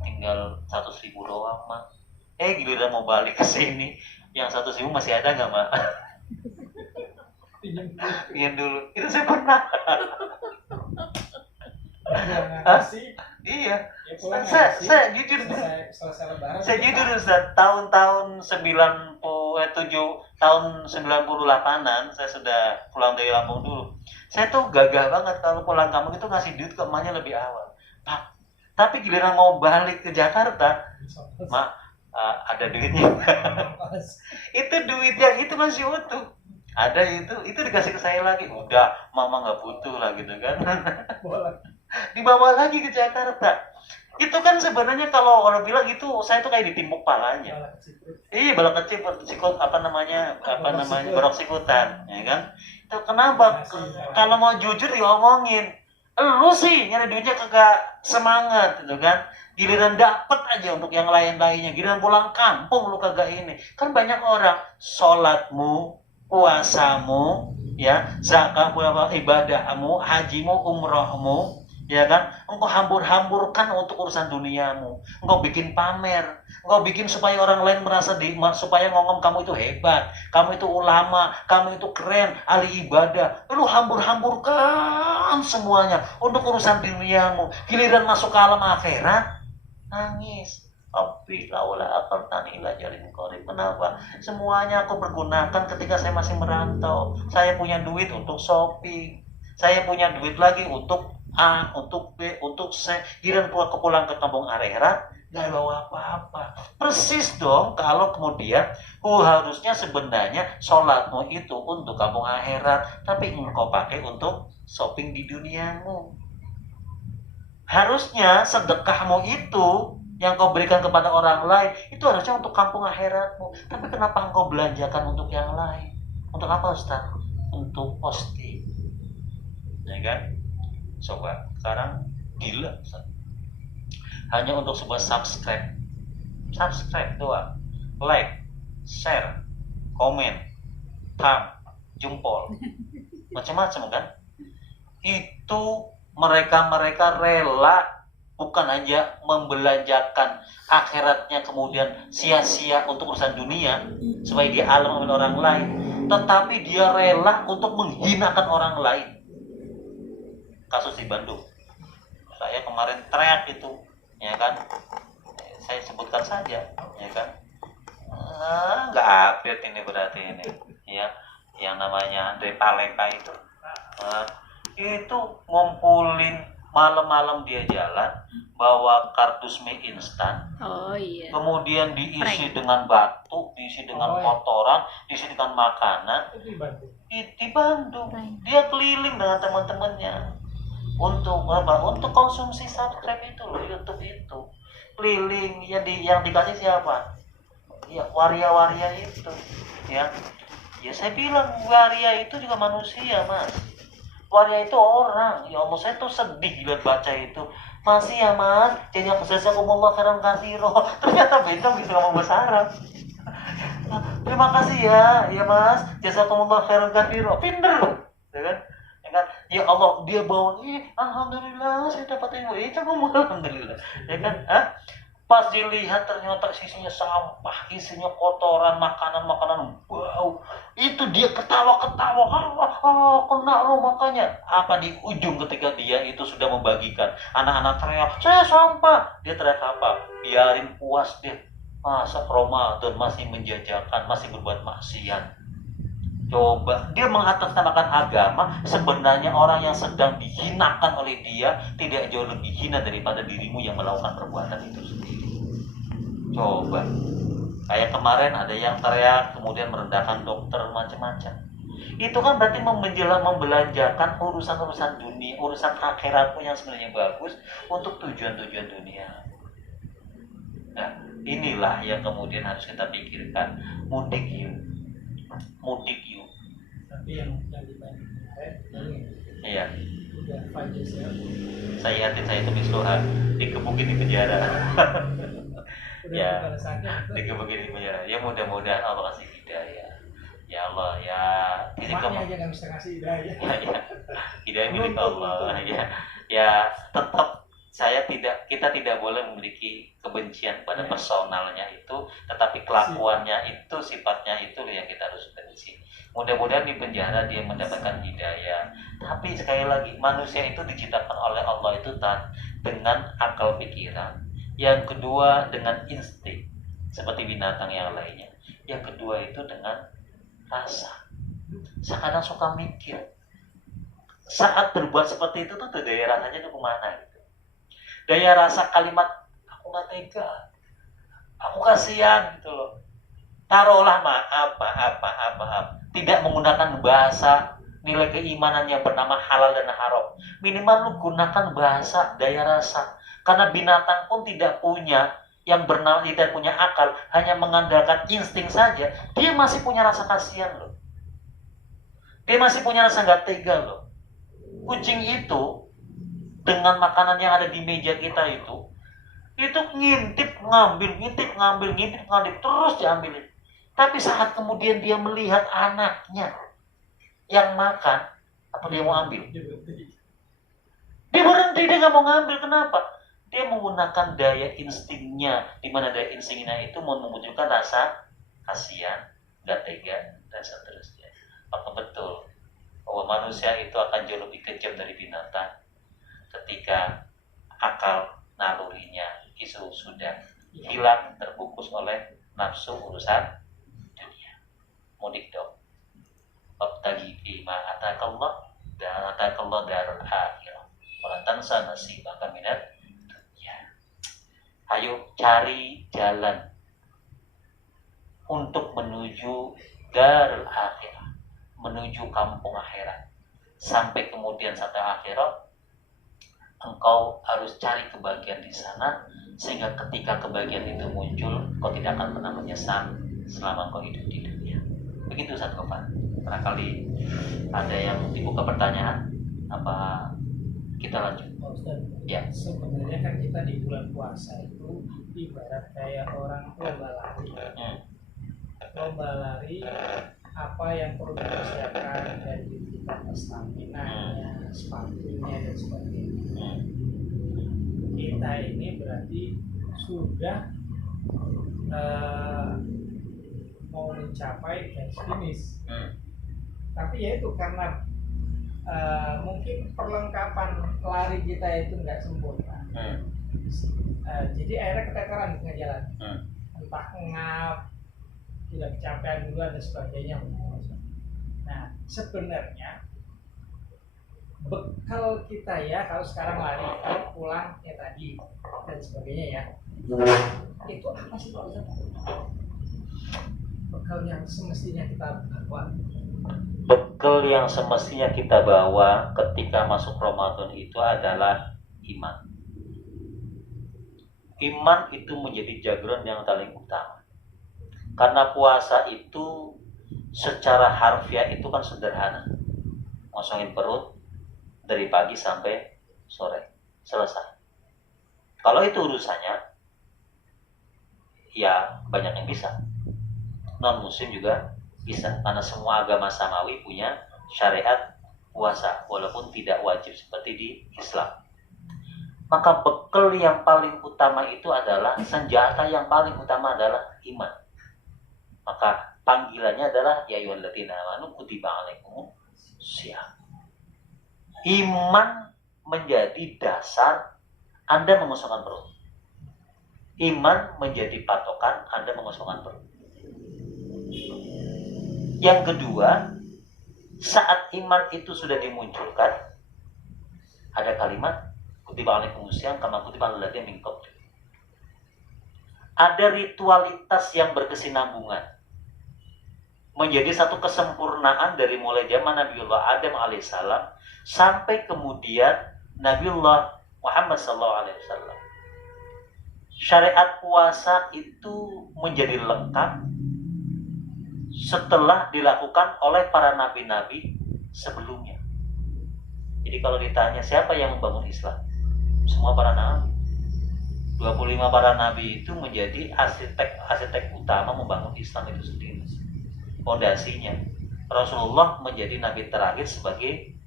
tinggal 100.000 doang, Mak. Giliran mau balik ke sini, yang 100.000 masih ada nggak, Mak? Pinjam dulu. Itu saya pernah. Iya. Saya jujur. Saya jujur Ustaz, tahun-tahun 98-an saya sudah pulang dari Lampung dulu. Saya tuh gagah banget kalau pulang kampung itu ngasih duit ke emaknya lebih awal. Pak, tapi giliran mau balik ke Jakarta, Mak, ada duitnya. Itu duit yang itu masih utuh. Ada itu dikasih ke saya lagi. Udah, mama nggak butuh lah gitu kan. Dibawa lagi ke Jakarta. Itu kan sebenarnya kalau orang bilang itu saya tuh kayak ditimpuk palanya. Iya, balak kecil, berok sikutan, ya kan? Itu kenapa? Kalau mau jujur diomongin, lu sih nyari duitnya kagak semangat gitu kan. Giliran dapet aja untuk yang lain-lainnya. Giliran pulang kampung lu kagak ini. Kan banyak orang sholatmu, puasamu, ya, zakat, ibadahmu, hajimu, umrohmu, ya kan, engkau hambur-hamburkan untuk urusan duniamu. Engkau bikin pamer, engkau bikin supaya orang lain merasa supaya ngomong kamu itu hebat, kamu itu ulama, kamu itu keren, ahli ibadah. Lu hambur-hamburkan semuanya untuk urusan duniamu. Giliran masuk ke alam akhirat, nangis. Rabbi laula aqartani ila ajalin qarib. Kenapa? Semuanya aku pergunakan ketika saya masih merantau. Saya punya duit untuk shopping. Saya punya duit lagi untuk A, untuk B, untuk C. Giliran pulang ke kampung akhirat, gak bawa apa-apa. Persis dong kalau kemudian harusnya sebenarnya sholatmu itu untuk kampung akhirat, tapi engkau pakai untuk shopping di duniamu. Harusnya sedekahmu itu yang kau berikan kepada orang lain itu harusnya untuk kampung akhiratmu. Tapi kenapa engkau belanjakan untuk yang lain? Untuk apa, Ustaz? Untuk posting, ya kan? Coba sekarang gila, Ustaz. Hanya untuk sebuah subscribe doang, like, share, komen, thumb, jempol, macam-macam kan? Itu mereka rela bukan hanya membelanjakan akhiratnya kemudian sia-sia untuk urusan dunia supaya dia alam dengan orang lain, tetapi dia rela untuk menghinakan orang lain. Kasus di Bandung, saya kemarin teriak itu, ya kan, saya sebutkan saja, ya kan, nggak update ini berarti ini, ya, yang namanya Andre Paleka itu ngumpulin malam-malam dia jalan bawa kardus mie instan, kemudian diisi dengan batu, diisi dengan kotoran, diisi dengan makanan. Di Bandung dia keliling dengan teman-temannya untuk apa? Untuk konsumsi subscribe itu loh, YouTube itu keliling. Yang dikasih siapa? Ya waria-waria itu, ya saya bilang waria itu juga manusia, Mas. Waria itu orang. Ya Allah, saya tuh sedih lihat baca itu. Masih ya, Mas, jadi jazakumullah khairan katsira. Ternyata bentong bisa ngomong bahasa Arab. Terima kasih ya Mas, jazakumullah khairan katsira. Pinter, ya kan? Ya Allah, dia bawa, alhamdulillah saya dapat ilmu. Ngomong alhamdulillah, ya kan? Pas dilihat ternyata isinya sampah, isinya kotoran, makanan bau. Itu dia ketawa-ketawa, kena lo makanya. Apa di ujung ketika dia itu sudah membagikan, anak-anak teriak, saya sampah. Dia teriak apa? Biarin puas dia. Masa Ramadan masih menjajakan, masih berbuat maksiat. Coba, dia mengatasnamakan agama, sebenarnya orang yang sedang dihinakan oleh dia tidak jauh lebih hina daripada dirimu yang melakukan perbuatan itu sendiri. Coba. Kayak kemarin ada yang teriak, kemudian merendahkan dokter, macam-macam. Itu kan berarti membelanjakan urusan-urusan dunia, urusan akhiratmu yang sebenarnya bagus untuk tujuan-tujuan dunia. Nah, inilah yang kemudian harus kita pikirkan. Mudik yuk. Tapi yang dibanding kemarin, Iya. udah Fajr Saya yakin saya itu misluha, dikebukin di penjara. udah Ya. pada saatnya Dikebukin di penjara. Ya mudah-mudahan Allah kasih hidayah. Ya Allah, ya maknya aja nggak bisa ngasih hidayah. ya, hidayah milik Allah. Ya, tetap kita tidak boleh memiliki kebencian pada personalnya itu, tetapi kelakuannya itu, sifatnya itu yang kita harus benci. Mudah-mudahan di penjara dia mendapatkan hidayah. Tapi sekali lagi, manusia itu diciptakan oleh Allah itu dengan akal pikiran. Yang kedua dengan insting, seperti binatang yang lainnya. Yang kedua itu dengan rasa. Kadang suka mikir. Saat berbuat seperti itu tuh daya rasanya tuh kemana gitu. Daya rasa kalimat aku nggak tega, aku kasihan gitu loh. Taruhlah maaf. Tidak menggunakan bahasa nilai keimanan yang bernama halal dan haram. Minimal lu gunakan bahasa daya rasa. Karena binatang pun tidak punya tidak punya akal, hanya mengandalkan insting saja. Dia masih punya rasa kasihan loh. Dia masih punya rasa nggak tega loh. Kucing itu dengan makanan yang ada di meja kita itu ngintip ngambil terus diambilin. Tapi saat kemudian dia melihat anaknya yang makan, apa dia mau ambil? Dia berhenti, dia nggak mau ngambil. Kenapa? Dia menggunakan daya instingnya, di mana daya instingnya itu mau memunculkan rasa kasihan, nggak tega, dan seterusnya. Maka betul bahwa manusia itu akan jauh lebih kejam dari binatang ketika akal nalurinya itu sudah hilang, terbungkus oleh nafsu urusan dunia. Mudik dong. Wabtaghi fima atakallah darul akhirah. Wala tansa nasibaka minad dunya. Ayo cari jalan untuk menuju darul akhirah, menuju kampung akhirat. Sampai kemudian satu akhirat engkau harus cari kebahagiaan di sana, sehingga ketika kebahagiaan itu muncul, kau tidak akan pernah menyesal selama kau hidup di dunia. Begitu Ustaz Gofar. Barangkali ada yang dibuka pertanyaan, apa kita lanjut? Ustaz, Ya. Sebenarnya kan kita di bulan puasa itu ibarat kayak orang lomba lari. Lomba lari, apa yang perlu dipersiapkan dari kita, stamina-nya, sepatunya dan sebagainya. Kita ini berarti sudah mau mencapai garis finish. Tapi ya itu karena mungkin perlengkapan lari kita itu nggak sempurna. Jadi akhirnya keteteran di tengah jalan. Entah ngap, tidak kecapean dulu dan sebagainya. Nah, sebenarnya bekal kita ya, kalau sekarang lari, kalau pulang ya tadi dan sebagainya ya, itu apa sih Pak Ustaz? Bekal yang semestinya kita bawa. Bekal yang semestinya kita bawa ketika masuk Ramadan itu adalah iman. Iman itu menjadi jagoan yang paling utama. Karena puasa itu secara harfiah itu kan sederhana. Ngosongin perut dari pagi sampai sore, selesai. Kalau itu urusannya, ya banyak yang bisa. Non muslim juga bisa, karena semua agama samawi punya syariat puasa, walaupun tidak wajib seperti di Islam. Maka bekal yang paling utama itu adalah, senjata yang paling utama adalah iman. Maka Panggilannya adalah ya ayyuhalladzina amanu kutiba alaikumus syiyam. Iman menjadi dasar Anda mengosongkan perut. Iman menjadi patokan Anda mengosongkan perut. Yang kedua, saat iman itu sudah dimunculkan, ada kalimat kutiba alaikumus syiyam kama kutiba alal ladzina min qablikum. Ada ritualitas yang berkesinambungan, menjadi satu kesempurnaan dari mulai zaman Nabiullah Adam alaihissalam sampai kemudian Nabiullah Muhammad SAW. Syariat puasa itu menjadi lengkap setelah dilakukan oleh para nabi-nabi sebelumnya. Jadi kalau ditanya siapa yang membangun Islam, semua para nabi. 25 para nabi itu menjadi arsitek utama membangun Islam itu sendiri. Fondasinya. Rasulullah menjadi nabi terakhir sebagai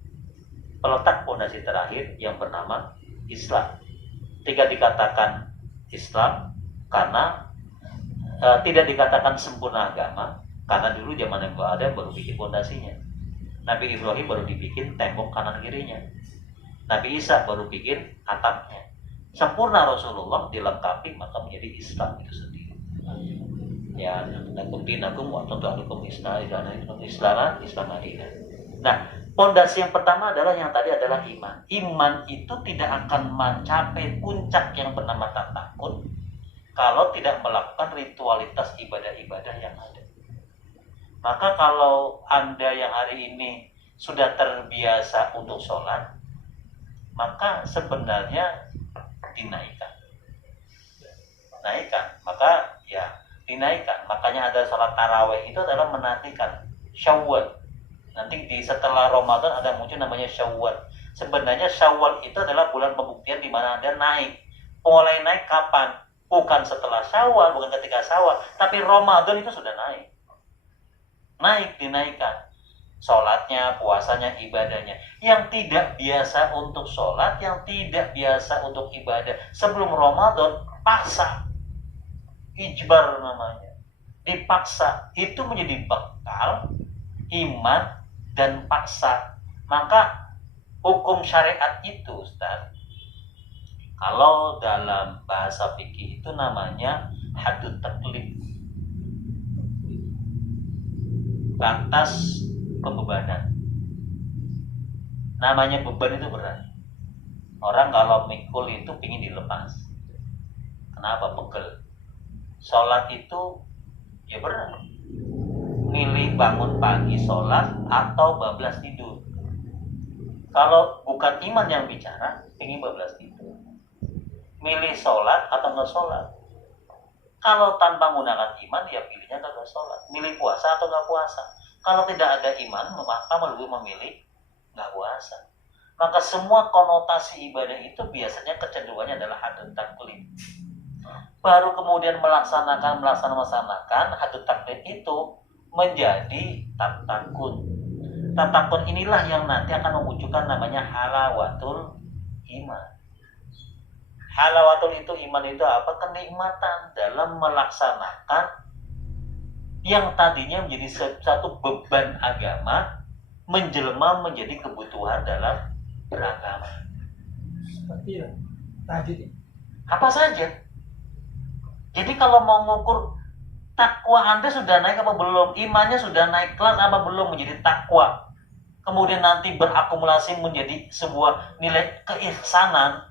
peletak fondasi terakhir yang bernama Islam. Tidak dikatakan Islam karena tidak dikatakan sempurna agama, karena dulu zaman Nabi Adam baru bikin fondasinya. Nabi Ibrahim baru dibikin tembok kanan kirinya. Nabi Isa baru bikin atapnya. Sempurna Rasulullah dilengkapi maka menjadi Islam itu sendiri. Ya, lakum dinakum wa tantu'alukum Islam. Nah, pondasi yang pertama adalah yang tadi adalah iman. Iman itu tidak akan mencapai puncak yang bernama tatakun kalau tidak melakukan ritualitas ibadah-ibadah yang ada. Maka kalau Anda yang hari ini sudah terbiasa untuk sholat, maka sebenarnya dinaikkan, maka ya dinaikkan. Makanya ada sholat taraweh itu adalah menantikan Syawal. Nanti setelah Ramadan ada muncul namanya Syawal. Sebenarnya Syawal itu adalah bulan pembuktian di mana Anda naik. Mulai naik kapan? Bukan setelah Syawal, bukan ketika Syawal, tapi Ramadan itu sudah naik. Dinaikkan. Sholatnya, puasanya, ibadahnya. Yang tidak biasa untuk sholat, yang tidak biasa untuk ibadah sebelum Ramadan, paksa. Ijbar namanya. Dipaksa. Itu menjadi bekal iman dan paksa. Maka hukum syariat itu, Ustaz, kalau dalam bahasa fikih itu namanya hadud taklif. Batas pembebanan. Namanya beban itu berat. Orang kalau mikul itu pingin dilepas. Kenapa? Pegel. Sholat itu ya berat. Milih bangun pagi sholat atau bablas tidur. Kalau bukan iman yang bicara, pingin bablas tidur. Milih sholat atau nggak sholat. Kalau tanpa menggunakan iman, ya pilihnya nggak sholat. Milih puasa atau nggak puasa. Kalau tidak ada iman, maka lebih memilih nggak puasa. Maka semua konotasi ibadah itu biasanya kecenderungannya adalah hadut taklif. Baru kemudian melaksanakan hadut taklif itu menjadi tatakun. Tatakun inilah yang nanti akan memunculkan namanya halawatul iman. Halawatul itu iman itu apa? Kenikmatan dalam melaksanakan yang tadinya menjadi satu beban agama menjelma menjadi kebutuhan dalam beragama. Seperti tahajud. Apa saja. Jadi kalau mau mengukur takwa Anda sudah naik apa belum, imannya sudah naik kelas apa belum menjadi takwa, kemudian nanti berakumulasi menjadi sebuah nilai keihsanan,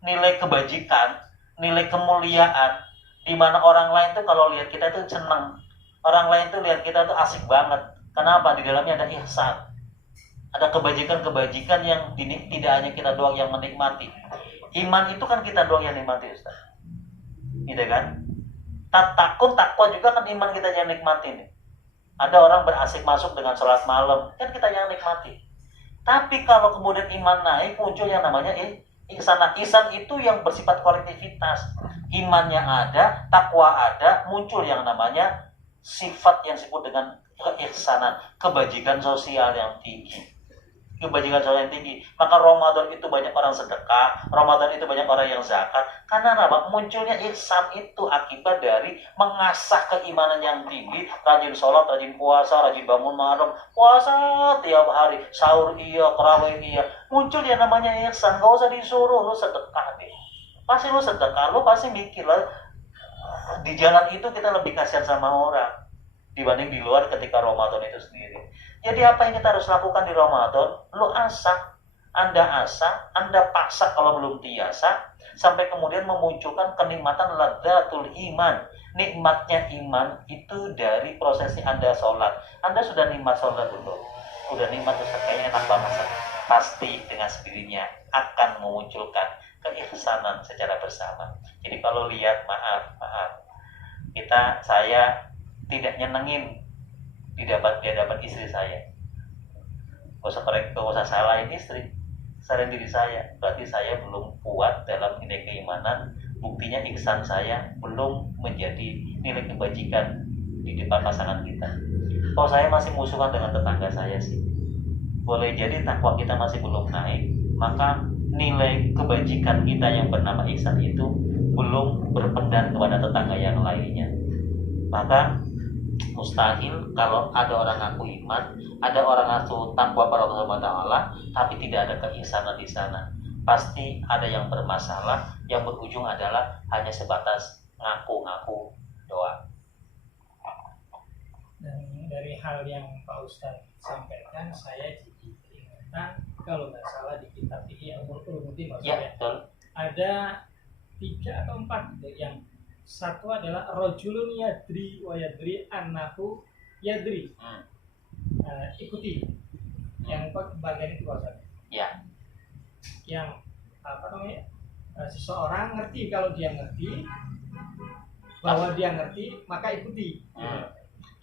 nilai kebajikan, nilai kemuliaan, di mana orang lain tuh kalau lihat kita tuh senang. Orang lain tuh lihat kita tuh asik banget. Kenapa? Di dalamnya ada ihsan. Ada kebajikan-kebajikan yang tidak hanya kita doang yang menikmati. Iman itu kan kita doang yang nikmati, Ustaz. Gitu kan? Takwa juga kan iman kita yang nikmati nih. Ada orang berasik masuk dengan sholat malam, kan kita yang nikmati. Tapi kalau kemudian iman naik, muncul yang namanya ihsan. Ihsan itu yang bersifat kolektivitas. Imannya ada, takwa ada, muncul yang namanya sifat yang disebut dengan keihsanan, kebajikan sosial yang tinggi. kebajikan sosial yang tinggi. Maka Ramadan itu banyak orang sedekah, Ramadan itu banyak orang yang zakat. Karena apa? Munculnya ihsan itu akibat dari mengasah keimanan yang tinggi, rajin sholat, rajin puasa, rajin bangun malam, puasa tiap hari, sahur iya, tarawih iya. Muncul yang namanya ihsan. Gak usah disuruh lu sedekah deh. Pasti lu sedekah, lu pasti mikir lah. Di jalan itu kita lebih kasihan sama orang dibanding di luar ketika Ramadan itu sendiri. Jadi apa yang kita harus lakukan di Ramadan? Lu asah, Anda paksa kalau belum biasa, sampai kemudian memunculkan kenikmatan ladzatul iman. Nikmatnya iman itu dari prosesnya Anda sholat. Anda sudah nikmat sholat dulu, udah nikmat terus kayaknya enak banget. Pasti dengan sendirinya akan memunculkan keihsanan secara bersama. Jadi kalau lihat, maaf, saya tidak nyenengin di hadapan istri saya. Gak usah salahin istri, salahin diri saya. Berarti saya belum kuat dalam nilai keimanan. Buktinya ihsan saya belum menjadi nilai kebajikan di depan pasangan kita. Kalau saya masih musuhan dengan tetangga saya sih, boleh jadi takwa kita masih belum naik, maka nilai kebajikan kita yang bernama ihsan itu belum berpendan kepada tetangga yang lainnya. Maka mustahil kalau ada orang ngaku iman, ada orang ngaku takwa pada Allah Subhanahu wa taala, tapi tidak ada keihsanan di sana. Pasti ada yang bermasalah, yang berujung adalah hanya sebatas ngaku-ngaku doang. Dan dari hal yang Pak Ustadz sampaikan, saya jadi teringat, kalau nggak salah di kitab Ihya Ulumuddin Ya, betul. ada 3 atau 4 yang satu adalah rojulun yadri wa yadri annahu yadri. Ikuti yang bagian itu Pak. Ya. Yang apa namanya? Seseorang ngerti, kalau dia ngerti bahwa dia ngerti, maka ikuti.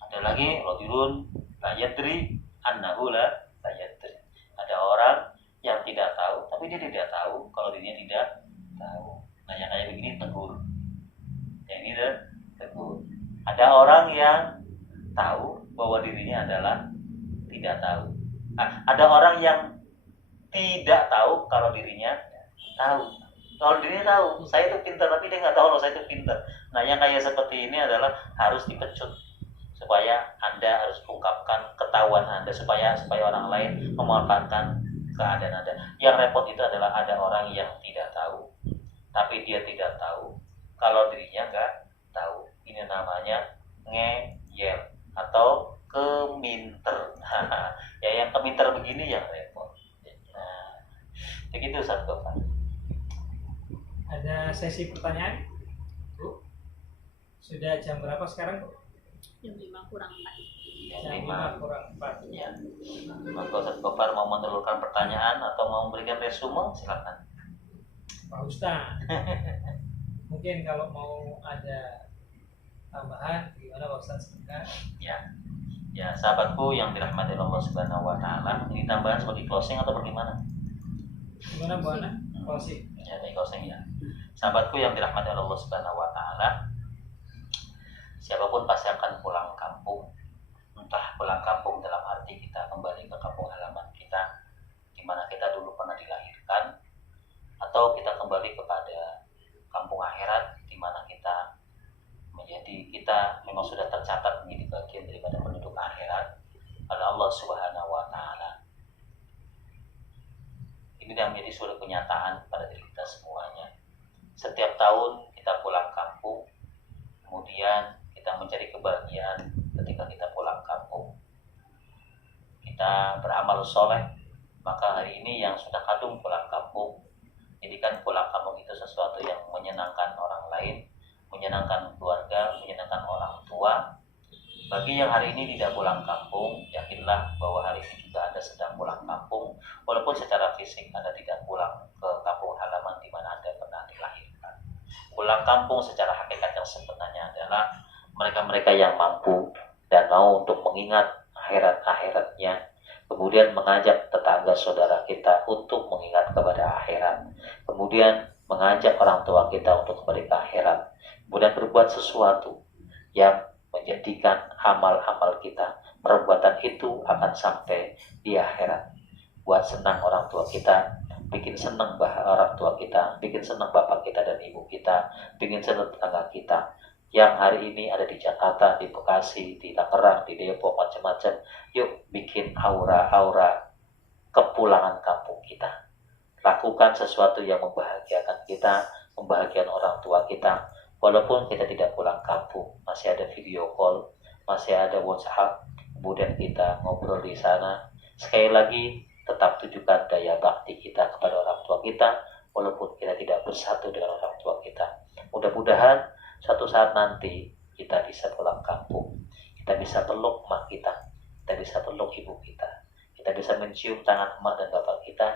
Ada lagi rojulun la yadri annahu la yadri. Ada orang yang tidak tahu, tapi dia tidak tahu kalau dirinya tidak tahu. Nah, yang kayak begini tegur. Yang ini tegur. Ada orang yang tahu bahwa dirinya adalah tidak tahu. Nah, ada orang yang tidak tahu kalau dirinya tahu. Kalau dirinya tahu, saya itu pintar, tapi dia nggak tahu kalau saya itu pintar. Nah, yang kayak seperti ini adalah harus dipecut, supaya Anda harus ungkapkan ketahuan Anda, supaya orang lain memanfaatkan keadaan Anda. Yang repot itu adalah ada orang yang tidak tahu, tapi dia tidak tahu kalau dirinya nggak tahu. Ini namanya ngeyel atau keminter. Ya, yang keminter begini yang repot. Nah, begitu Ustaz Gofar. Ada sesi pertanyaan, Bu? Sudah jam berapa sekarang, Bu? Jam 5 kurang 4. Jam 5 kurang 4. Ya. Maka Ustaz Gofar mau menelurkan pertanyaan atau mau memberikan resume, silakan. Pak Ustaz, mungkin kalau mau ada tambahan, gimana Pak Ustaz? Ya, sahabatku yang dirahmati Allah Subhanahu wa taala, ini tambahan sebagai closing atau bagaimana? Gimana Bu Ana? Closing. Ya, dari closing ya. Sahabatku yang dirahmati Allah Subhanahu wa taala, siapapun pasti akan pulang kampung. Entah pulang kampung dalam arti kita kembali ke kampung halaman kita, di mana kita dulu pernah dilahirkan, atau kita kembali kepada kampung akhirat, di mana kita memang sudah tercatat menjadi bagian daripada penduduk akhirat pada Allah Subhanahu wa taala. Ini yang menjadi suatu kenyataan pada diri kita semuanya. Setiap tahun kita pulang kampung, kemudian kita mencari kebahagiaan ketika kita pulang kampung. Kita beramal soleh, maka hari ini yang sudah kadung pulang kampung, jadikan pulang kampung itu sesuatu yang menyenangkan orang lain, menyenangkan keluarga, menyenangkan orang tua. Bagi yang hari ini tidak pulang kampung, yakinlah bahwa hari ini juga Anda sedang pulang kampung, walaupun secara fisik Anda tidak pulang ke kampung halaman di mana Anda pernah dilahirkan. Pulang kampung secara hakikat yang sebenarnya adalah mereka-mereka yang mampu dan mau untuk mengingat akhirat-akhiratnya, kemudian mengajak tetangga saudara kita untuk mengingat kepada akhirat, kemudian mengajak orang tua kita untuk kembali ke akhirat, kemudian berbuat sesuatu yang menjadikan amal-amal kita, perbuatan itu akan sampai di akhirat. buat senang orang tua kita, bikin senang orang tua kita, bikin senang bapak kita dan ibu kita, bikin senang tetangga kita yang hari ini ada di Jakarta, di Bekasi, di Tangerang, di Depok, macam-macam. Yuk bikin aura-aura kepulangan kampung kita. Lakukan sesuatu yang membahagiakan kita, membahagiakan orang tua kita. Walaupun kita tidak pulang kampung, masih ada video call, masih ada WhatsApp, kemudian kita ngobrol di sana. Sekali lagi, tetap tunjukkan daya bakti kita kepada orang tua kita, walaupun kita tidak bersatu dengan orang tua kita. Mudah-mudahan suatu saat nanti kita bisa pulang kampung, kita bisa peluk emak kita bisa peluk ibu kita bisa mencium tangan emak dan bapak kita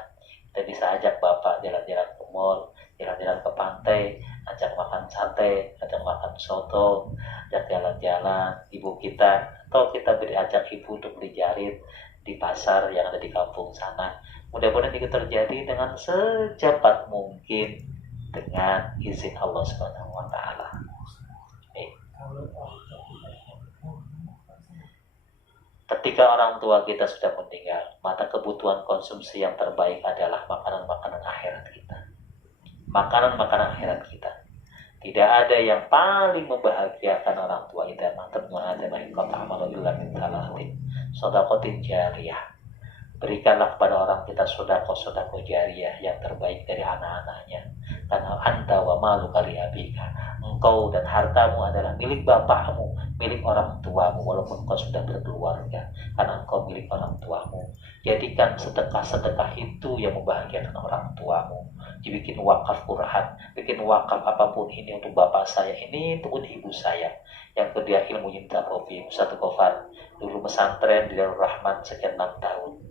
bisa ajak bapak jalan-jalan ke mall, jalan-jalan ke pantai, ajak makan sate, ajak makan soto, ajak jalan-jalan ibu kita, atau kita ajak ibu untuk beli jarit di pasar yang ada di kampung sana. Mudah-mudahan itu terjadi dengan secepat mungkin dengan izin Allah Subhanahu wa taala. Ketika orang tua kita sudah meninggal, maka kebutuhan konsumsi yang terbaik adalah makanan-makanan akhirat kita. Makanan-makanan akhirat kita. Tidak ada yang paling membahagiakan orang tua kita, sedaqatin jariyah. Berikanlah kepada orang kita sedekah jariyah yang terbaik dari anak-anaknya. Karena anta wa maluka li abika. Engkau dan hartamu adalah milik bapakmu, milik orang tuamu, walaupun engkau sudah berkeluarga, karena engkau milik orang tuamu. Jadikan sedekah-sedekah itu yang membahagiakan orang tuamu. Dibikin wakaf Quran, bikin wakaf apapun, ini untuk bapak saya, ini untuk ibu saya. Yang kedua ilmu intakofi, Ustadz Gofar dulu pesantren di Darul Rahman sekian 6 tahun,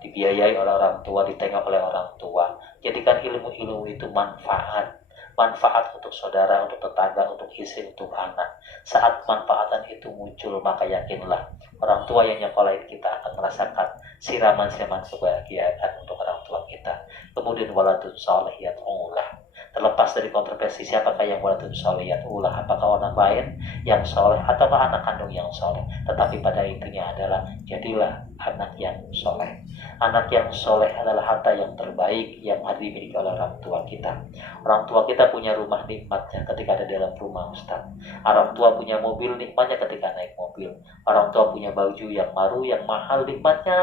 dibiayai oleh orang tua, ditengok oleh orang tua. Jadikan ilmu-ilmu itu manfaat untuk saudara, untuk tetangga, untuk istri, untuk anak. Saat manfaatan itu muncul, maka yakinlah orang tua yang nyekolahin kita akan merasakan siraman-siraman kebahagiaan untuk orang tua kita. Kemudian waladun sholihiyat ulah. Terlepas dari kontroversi siapakah yang waladun sholihiyat ulah, apakah orang lain yang soleh atau anak kandung yang soleh, tetapi pada intinya adalah jadilah anak yang soleh. Anak yang soleh adalah harta yang terbaik yang dimiliki oleh orang tua kita. Orang tua kita punya rumah nikmatnya ketika ada dalam rumah, Ustaz. Orang tua punya mobil nikmatnya ketika naik mobil. Orang tua punya baju yang baru, yang mahal nikmatnya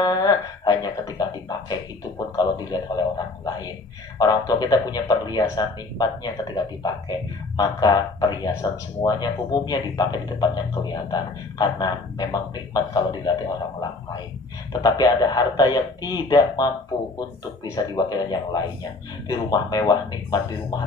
hanya ketika dipakai, itu pun kalau dilihat oleh orang lain. Orang tua kita punya perhiasan nikmatnya ketika dipakai, maka perhiasan semuanya umumnya dipakai di tempat yang kelihatan karena memang nikmat kalau dilihat orang lain. Tetapi ada harta yang tidak mampu untuk bisa diwakilkan yang lainnya. Di rumah mewah nikmat, di rumah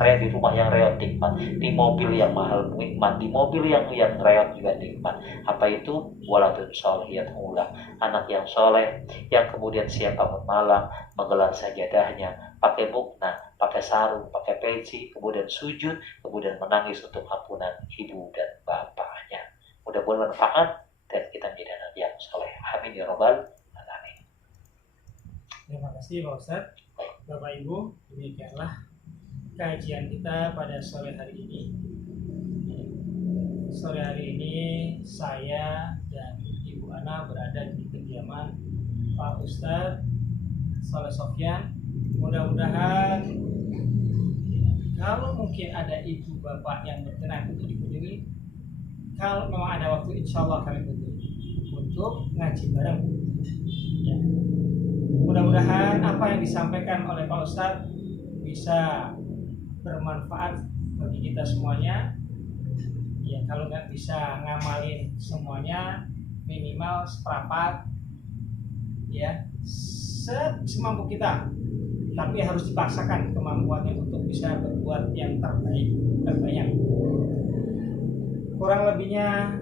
yang reot nikmat, di mobil yang mahal nikmat, di mobil yang reot juga nikmat. Apa itu? Waladun sholihiyat ulah. Anak yang soleh yang kemudian siap bangun malam, menggelar sajadahnya, pakai mukna, pakai sarung, pakai peci, kemudian sujud, kemudian menangis untuk ampunan ibu dan bapaknya. Mudah-mudahan manfaat dan kita menjadi anak yang soleh. Amin ya robbal alamin. Terima kasih Pak Ustadz. Bapak Ibu, demikianlah kajian kita pada sore hari ini. Sore hari ini saya dan Ibu Ana berada di kediaman Pak Ustadz Saleh Sofyan. Mudah-mudahan kalau mungkin ada ibu bapak yang berkenan untuk dikunjungi, kalau memang ada waktu, insya Allah kami kunjungi untuk ngaji bareng. Ya. Mudah-mudahan apa yang disampaikan oleh Pak Ustadz bisa bermanfaat bagi kita semuanya. Ya, kalau nggak bisa ngamalin semuanya, minimal seperempat, ya, semampu kita. Tapi harus dipaksakan kemampuannya untuk bisa berbuat yang terbanyak. Kurang lebihnya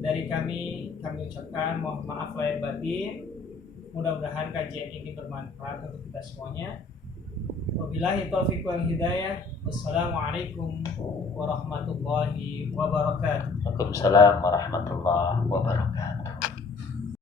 dari kami ucapkan mohon maaf lahir batin. Mudah-mudahan kajian ini bermanfaat untuk kita semuanya. Wabillahi taufiq wal hidayah. Wassalamualaikum warahmatullahi wabarakatuh. Waalaikumsalam warahmatullahi wabarakatuh.